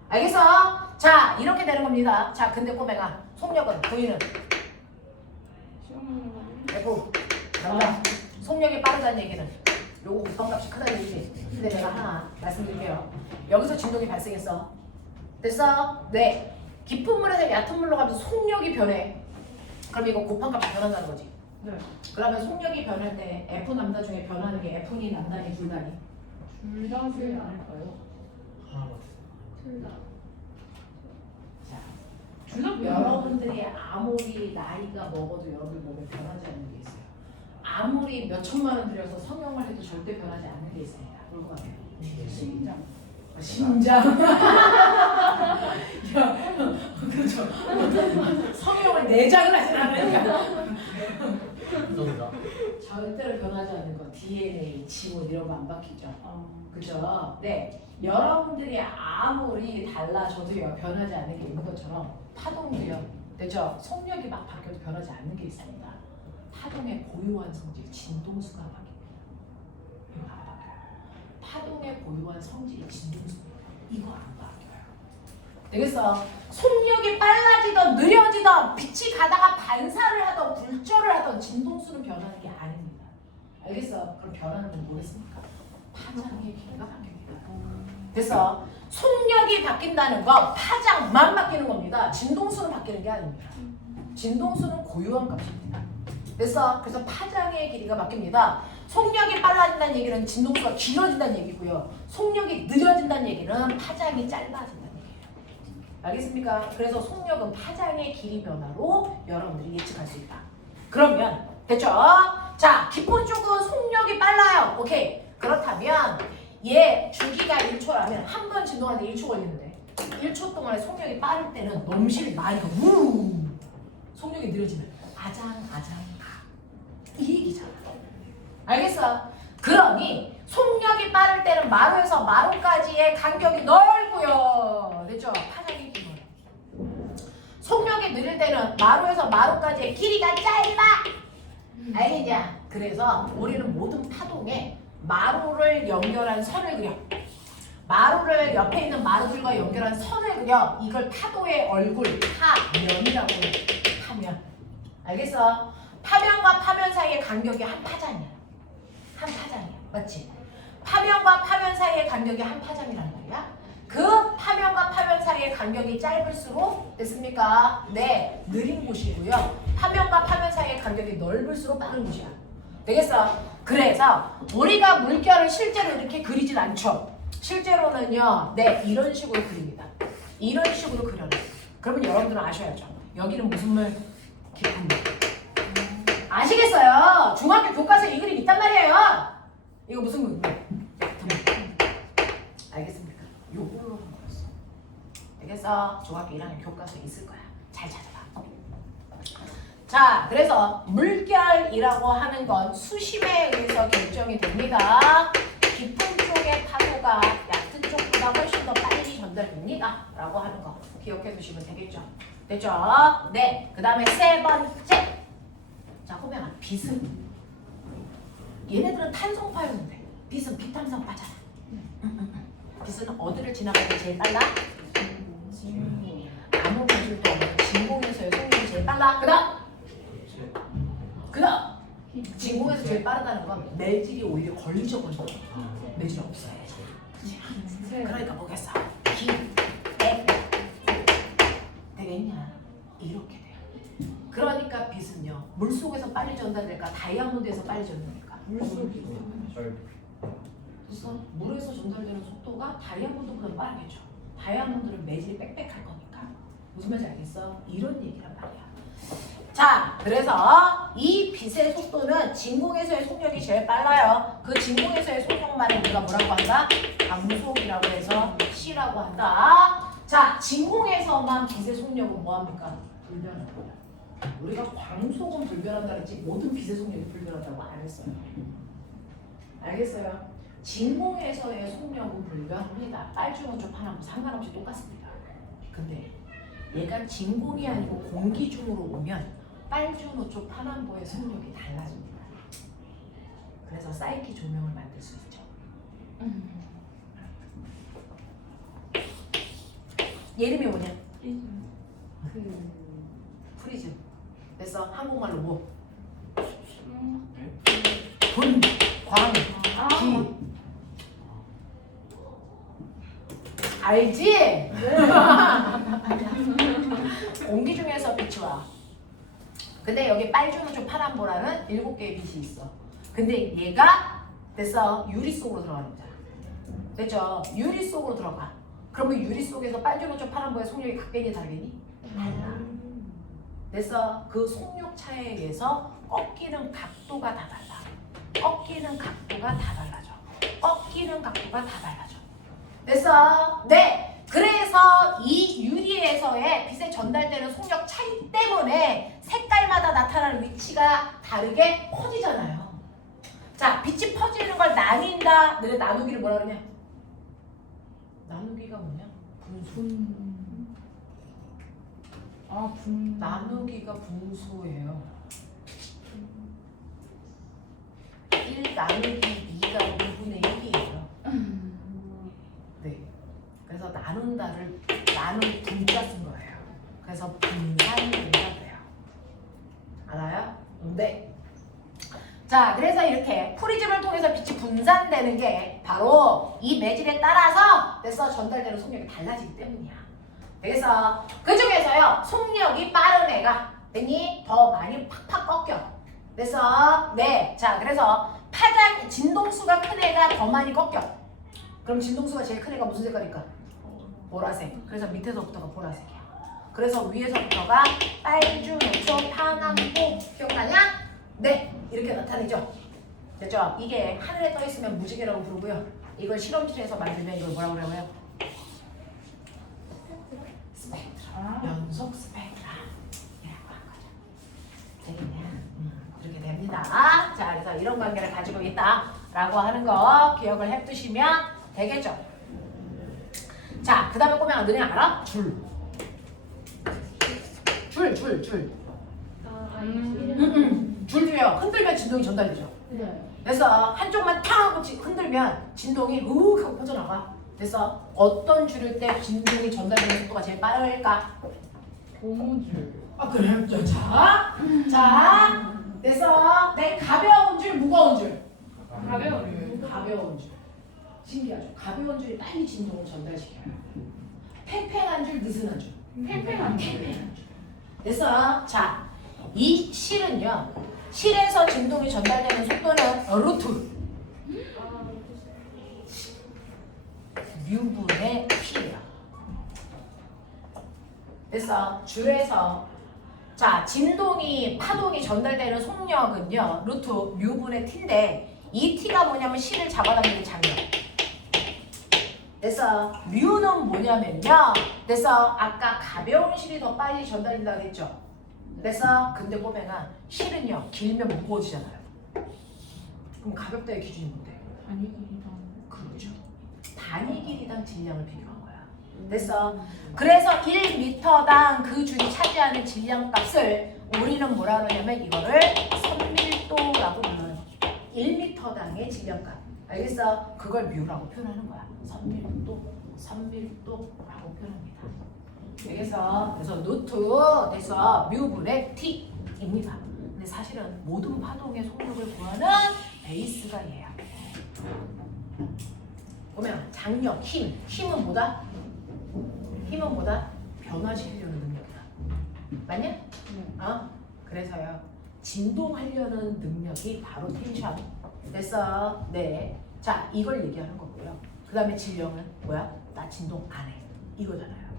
알겠어? 자, 이렇게 되는 겁니다. 자, 근데 꼬맹아, 속력은 보이는 F. 정답. 속력이 빠르다는 얘기는 요거 곱방값이 크다는 얘기지. 근데 내가 하나 말씀드릴게요. 여기서 진동이 발생했어. 됐어? 네. 깊은 물에서 얕은 물로 가면서 속력이 변해. 그럼 이거 곱한값이 변한다는 거지. 네. 그러면 속력이 변할 때 F 남다 중에 변하는 게 F니 남다니 둘다니? 둘 다지 않을까요? 하나 같아. 둘 다. 자, 둘다 여러분들이 아무리 나이가 먹어도 여러분들 몸에 변하지 않는 게 있어요. 아무리 몇 천만 원 들여서 성형을 해도 절대 변하지 않는 게 있습니다. 그런 거 같아요. 심장. 심장. 야, 그렇죠. 성형을 내장을 하진 않으니까. 감사합니다. 절대로 변하지 않는 거. DNA, 지문 이런 거 안 바뀌죠. 그죠? 네. 여러분들이 아무리 달라져도요 변하지 않는 게 있는 것처럼 파동도요 되죠? 속력이 막 바뀌어도 변하지 않는 게 있습니다. 파동의 고유한 성질, 진동수가 바뀝니다. 이거 안 바뀌어요. 파동의 고유한 성질이 진동수입니다. 이거 안 바뀌어요. 되겠어? 속력이 빨라지던 느려지던 빛이 가다가 반사를 하던 굴절을 하던 진동수는 변하는 게 아닙니다. 알겠어? 그럼 변하는 건 뭐겠습니까? 파장의 길이가 바뀝니다. 됐어? 속력이 바뀐다는 건 파장만 바뀌는 겁니다. 진동수는 바뀌는 게 아닙니다. 진동수는 고유한 값입니다. 됐어? 그래서 파장의 길이가 바뀝니다. 속력이 빨라진다는 얘기는 진동수가 길어진다는 얘기고요. 속력이 느려진다는 얘기는 파장이 짧아진다는 얘기예요. 알겠습니까? 그래서 속력은 파장의 길이 변화로 여러분들이 예측할 수 있다. 그러면 됐죠? 자, 기본 쪽은 속력이 빨라요. 오케이. 그렇다면 얘 주기가 1초라면 한 번 진동하는데 1초 걸리는데 1초 동안에 속력이 빠를 때는 넘실이 많이 우 속력이 느려지면 아장아장가 이 얘기잖아. 알겠어? 그러니 속력이 빠를 때는 마루에서 마루까지의 간격이 넓고요. 됐죠? 파장이 길어요. 속력이 느릴 때는 마루에서 마루까지의 길이가 짧아. 알겠냐? 그래서 우리는 모든 파동에 마루를 연결한 선을 그려. 마루를 옆에 있는 마루들과 연결한 선을 그려. 이걸 파도의 얼굴, 파면이라고 해요. 파면. 알겠어? 파면과 파면 사이의 간격이 한 파장이야. 한 파장이야. 맞지? 파면과 파면 사이의 간격이 한 파장이란 말이야. 그 파면과 파면 사이의 간격이 짧을수록 됐습니까? 네, 느린 곳이고요. 파면과 파면 사이의 간격이 넓을수록 빠른 곳이야. 되겠어? 그래서 우리가 물결을 실제로 이렇게 그리진 않죠. 실제로는요, 네, 이런 식으로 그립니다. 이런 식으로 그려요. 그러면 여러분들은 아셔야죠. 여기는 무슨 물? 깊은 물. 아시겠어요? 중학교 교과서에 이 그림 있단 말이에요. 이거 무슨 물? 얕은 물. 알겠습니까? 요걸로 한 거였어. 알겠어? 중학교 1학년 교과서에 있을 거야. 잘 찾아봐. 자, 그래서 물결이라고 하는 건 수심에 의해서 결정이 됩니다. 깊은 쪽의 파도가 얕은 쪽보다 훨씬 더 빨리 전달됩니다. 라고 하는 거 기억해 두시면 되겠죠. 됐죠? 네. 그 다음에 세 번째. 자, 호명아, 빛은 얘네들은 탄성파였는데 빛은 비탄성파잖아. 빛은 어디를 지나갈 때 제일 빨라? 아무 기술도 없는 진공에서의 속력이 제일 빨라. 그다음 진공에서 제일 빠르다는 건 매질이 오히려 걸리적거려. 매질이 없어요. 그러니까 뭐겠어? 되겠냐? 이렇게 돼요. 그러니까 빛은요, 물속에서 빨리 전달될까? 다이아몬드에서 빨리 전달될까? 물속이 그래서 물에서 전달되는 속도가 다이아몬드보다 빠르겠죠. 다이아몬드는 매질이 빽빽할 거니까. 무슨 말인지 알겠어? 이런 얘기란 말이야. 자, 그래서 이 빛의 속도는 진공에서의 속력이 제일 빨라요. 그 진공에서의 속력만을 우리가 뭐라고 한다? 감속이라고 해서 C라고 한다. 자, 진공에서만 빛의 속력은 뭐합니까? 불변합니다. 우리가 광속은 불변한다 그랬지 모든 빛의 속력이 불변한다고 안 했어요. 알겠어요? 진공에서의 속력은 불변합니다. 빨주노초 파남보 상관없이 똑같습니다. 근데 얘가 진공이 아니고 공기 중으로 오면 빨주노초 파남보의 속력이 달라집니다. 그래서 사이키 조명을 만들 수 있죠. 얘 이름이 뭐냐? 프리즘. 됐어? 한국말로 뭐? 분, 광, 기. 알지? 공기 중에서 빛이 와. 근데 여기 빨주노초 파남보라는 7개의 빛이 있어. 근데 얘가 됐어? 유리 속으로 들어가는 거잖아. 됐죠? 유리 속으로 들어가. 그러면 유리 속에서 빨주노초 파남보의 속력이 같겠니 다르겠니? 달라. 됐어? 그 속력 차에 의해서 꺾이는 각도가 다 달라. 꺾이는 각도가 다 달라져. 꺾이는 각도가 다 달라져. 됐어? 네. 그래서 이 유리에서의 빛에 전달되는 속력 차이 때문에 색깔마다 나타나는 위치가 다르게 퍼지잖아요. 자, 빛이 퍼지는 걸 나뉜다. 너네 나누기를 뭐라 그러냐? 나누기가 뭐냐? 분수. 아, 분. 나누기가 분수예요. 1 나누기 2가 2분의 1이에요. 네. 그래서 나눈다를 나눈 분자 쓴 거예요. 그래서 분산분자가 돼요. 알아요? 네. 자, 그래서 이렇게 프리즘을 통해서 빛이 분산되는 게 바로 이 매질에 따라서 됐어 전달되는 속력이 달라지기 때문이야. 그래서 그 중에서요 속력이 빠른 애가 됐니? 더 많이 팍팍 꺾여. 그래서 네, 자 그래서 파장 진동수가 큰 애가 더 많이 꺾여. 그럼 진동수가 제일 큰 애가 무슨 색깔일까? 보라색. 그래서 밑에서부터가 보라색이야. 그래서 위에서부터가 빨주노초 파남보 기억나냐? 네, 이렇게 나타내죠. 됐죠? 이게 하늘에 떠 있으면 무지개라고 부르고요. 이걸 실험실에서 만들면 이걸 뭐라고 그러고요? 스펙트럼. 연속 스펙트럼이라고 한 거죠. 되겠냐? 이렇게 됩니다. 자, 그래서 이런 관계를 가지고 있다라고 하는 거 기억을 해두시면 되겠죠. 자, 그 다음에 꼬맹아 너네 알아? 줄. 줄도요. 흔들면 진동이 전달되죠. 네. 그래서 한쪽만 탕 하고 흔들면 진동이 우욱 하고 퍼져나가. 그래서 어떤 줄일 때 진동이 전달되는 속도가 제일 빠를까? 고무줄. 아 그래요? 자, 그래서 내 가벼운 줄, 무거운 줄. 가벼운 줄. 신기하죠? 가벼운 줄이 빨리 진동을 전달시켜요. 팽팽한 줄, 느슨한 줄. 팽팽한 줄. 그래서 자, 이 실은요. 실에서 진동이 전달되는 속도는 루트 뮤분의 T예요. 그래서 줄에서 자 진동이 파동이 전달되는 속력은요 루트 뮤분의 T인데 이 T가 뭐냐면 실을 잡아당기는 장력. 그래서 뮤는 뭐냐면요. 그래서 아까 가벼운 실이 더 빨리 전달된다고 했죠. 그래서 근데 꼬맹아 실은요 길면 무거워지잖아요. 그럼 가볍다의 기준이 뭔데? 단위 길이당. 그렇죠. 단위 길이당 질량을 비교한 거야. 그래서 1m당 그 줄이 차지하는 질량 값을 우리는 뭐라 그러냐면 이거를 선밀도라고 불러요. 1m당의 질량값. 알겠어? 그걸 뮤라고 표현하는 거야. 선밀도라고 표현합니다. 그래서 루트 돼서 뮤분의 T입니다. 근데 사실은 모든 파동의 속력을 구하는 베이스가 얘야. 보면 장력, 힘은 뭐다? 힘은 뭐다? 변화시키려는 능력이다. 맞냐? 그래서요 진동하려는 능력이 바로 텐션. 됐어? 네. 자 이걸 얘기하는 거고요. 그 다음에 질량은 뭐야? 나 진동 안 해. 이거잖아요.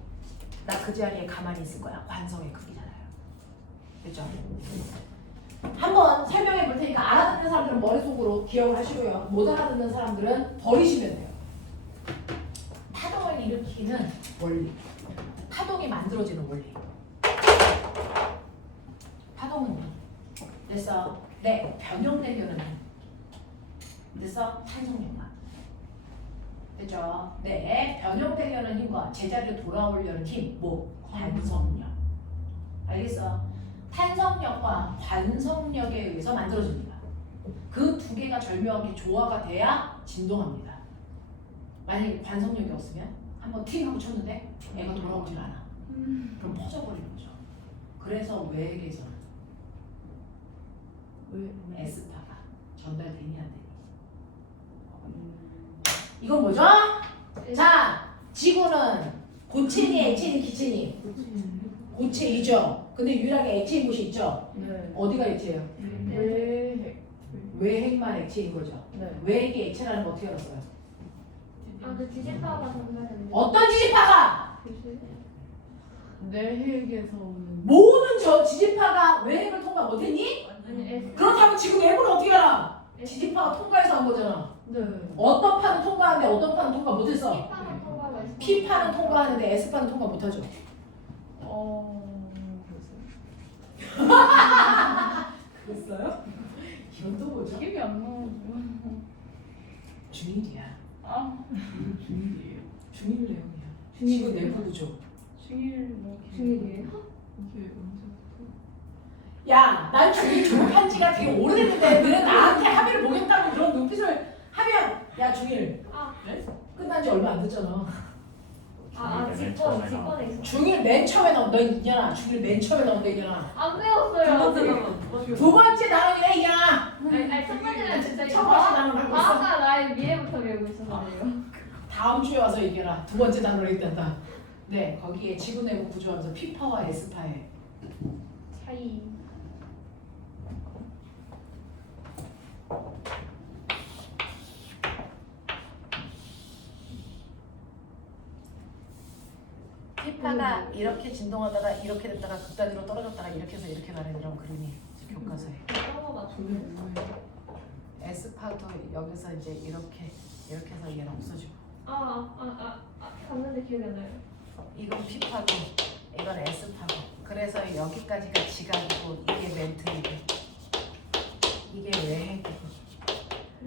나 그 자리에 가만히 있을 거야. 관성의 크기잖아요. 그렇죠? 한번 설명해 볼 테니까 알아듣는 사람들은 머릿속으로 기억을 하시고요. 못 알아듣는 사람들은 버리시면 돼요. 파동을 일으키는 원리. 파동이 만들어지는 원리. 파동은요. 그래서 네, 변형되려는 힘. 그래서 탄성력과. 그죠? 네, 변형되려는 힘과 제자리로 돌아오려는 힘, 뭐 관성력. 알겠어? 탄성력과 관성력에 의해서 만들어집니다. 그 두 개가 절묘하게 조화가 돼야 진동합니다. 만약에 관성력이 없으면 한번 팅 하고 쳤는데 애가 돌아오질 않아. 그럼 퍼져버리는 거죠. 그래서 외액에서는 S파가 전달되니 안 되니? 이건 뭐죠? 자, 지구는 고체니 액체니 기체니? 고체이죠. 근데 유일하게 액체인 곳이 있죠. 네. 어디가 액체예요? 외핵. 외핵만 액체인 거죠. 네. 외핵이 액체라는 거 어떻게 알았어요? 그 지진파가 전달되는 어떤 지진파가? 내핵에서 오는. 모든 저 지진파가 외핵을 통과 못했니? 아니 S 그렇다면 지금 외부는 어떻게 알아? 지진파가 통과해서 한 거잖아. 네. 어떤 파는 통과하는데 어떤 파는 통과 못했어? P파는 통과가 있어. P파는 통과하는데 S파는 통과 못하죠. 그랬어요? 이건 또 뭐죠? 기억이 안 나죠. 중일이야. 중일이에요. 중일 내용이야. 중일 지구 내부죠. 중일 뭐 중일이에요? 이게 언제부터? 야, 난 중일 졸업한 지가 되게 오래됐는데 너는 나한테 합의를 보겠다고 그런 눈빛을 하면 야 중일 아, 끝난 지 얼마 안 됐잖아. 직권에 있어. 중일 맨 처음에 나온 너 있잖아. 중일 맨 처음에 나온 너 있잖아. 안 배웠어요. 두 번째 단원이네 이잖아. 아니 첫 번째는 진짜 첫 번째 단원 하고 있어. 과학과 나의 미래부터 배우고 있었는데요. 다음 주에 와서 얘기해라. 두 번째 단원을 했단다. 네, 거기에 지구 내부 구조하면서 P파와 S파의 차이. P파가 이렇게 진동하다가 이렇게 됐다가 극단으로 떨어졌다가 이렇게 해서 이렇게 가는 이런 그림이 교과서에. 그게 뭐예요? S파도 여기서 이제 이렇게 해서 얘는 없어지고 봤는데 기억이 안 나요. 이건 P파고 이건 S파고 그래서 여기까지가 지각이고 이게 멘트이고 이게 외핵이고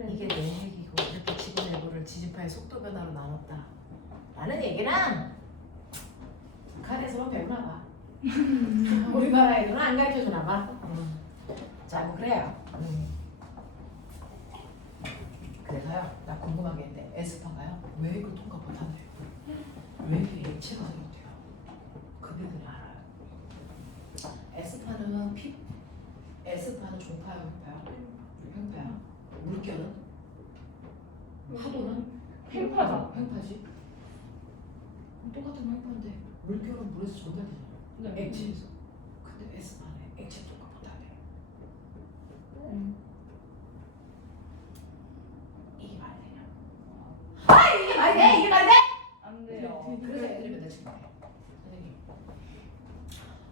이게 내핵이고 이렇게 지구 내부를 지진파의 속도 변화로 나눴다 라는 얘기는 북한에서만 배우나 봐. 우리나라 애들은 안 가르쳐주나 봐. 자, 뭐 그래요. 그래서요, 나 궁금한 게 있는데 S파가요 왜 그 통과 못한대요? 왜 이렇게 액체가 생겼대요? 그들은 알아요. S파는 종파요, 횡파요? 횡파야. 물결은? 파도는? 횡파죠. 횡파지. 똑같은 횡파인데 물결은 물에서 전달되잖아. 액체에서. 근데 S파는 액체 통과 못하대. 이게 말이 되냐? 아 이게 말이 돼? 이게 말이 돼? 안 돼요. 그래서 애들이 맨날 지금 선생님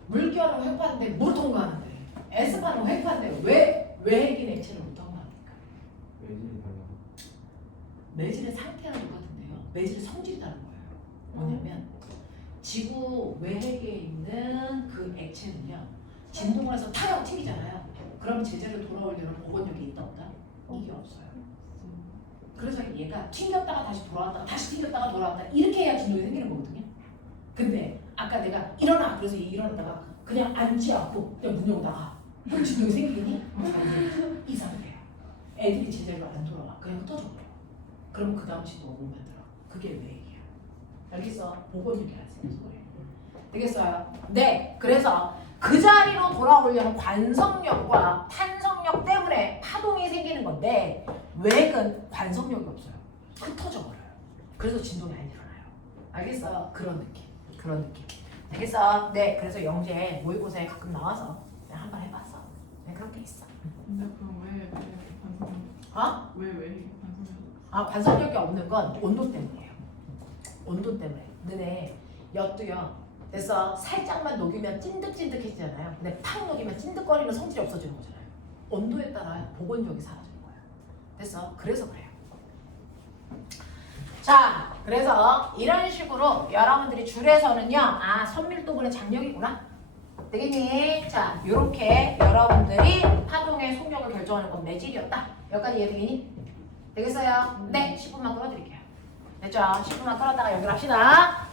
물결은 횡파인데 물 통과하는데 S파는 횡파인데 왜 핵인 액체를 못 통과합니까? 외진이 달라. 매질의 상태랑 똑같은데요. 매질의 성질이 다른 거예요. 뭐냐면 지구 외핵에 있는 그 액체는요 진동을 해서 타격 튀기잖아요. 그럼 제자리로 돌아오려는 복원력이 있다 없다? 이게 없어요. 그래서 얘가 튕겼다가 다시 돌아왔다가 다시 튕겼다가 돌아왔다 이렇게 해야 진동이 생기는 거거든요. 근데 아까 내가 일어나 그래서 얘 일어났다가 그냥 앉지 않고 그냥 문 열고 나가 그럼 진동이 생기니? 이상해요. 애들이 제자리로 안 돌아와 그냥 흩어져 버려. 그럼 그 다음 진동을 못 만들어. 그게 왜 얘기야? 알겠어? 복원력이 안 생겨서 그래. 되겠어요? 네. 그래서 그 자리로 돌아오려는 관성력과 탄성력 때문에 파동이 생기는 건데 외핵은 관성력이 없어요. 흩어져 버려요. 그래서 진동이 안 일어나요. 알겠어? 그런 느낌. 알겠어? 네. 그래서 영재 모의고사에 가끔 나와서 그냥 한번 해봤어. 네, 그런 게 있어. 근데 그럼 왜 반성? 어? 왜 이게 반성이? 아, 관성력이 없는 건 온도 때문이에요. 온도 때문에. 너네 엿도요. 그래서 살짝만 녹이면 찐득찐득해지잖아요. 근데 팍 녹이면 찐득거리는 성질이 없어지는 거잖아요. 온도에 따라 복원력이 사라지는 거예요. 그래서 그래요. 자, 그래서 이런 식으로 여러분들이 줄에서는요. 아, 선밀도분의 장력이구나. 되겠니? 자, 요렇게 여러분들이 파동의 속력을 결정하는 건 매질이었다. 여기까지 이해되겠니? 되겠어요? 네, 10분만 끌어드릴게요. 됐죠? 10분만 끌었다가 연결합시다.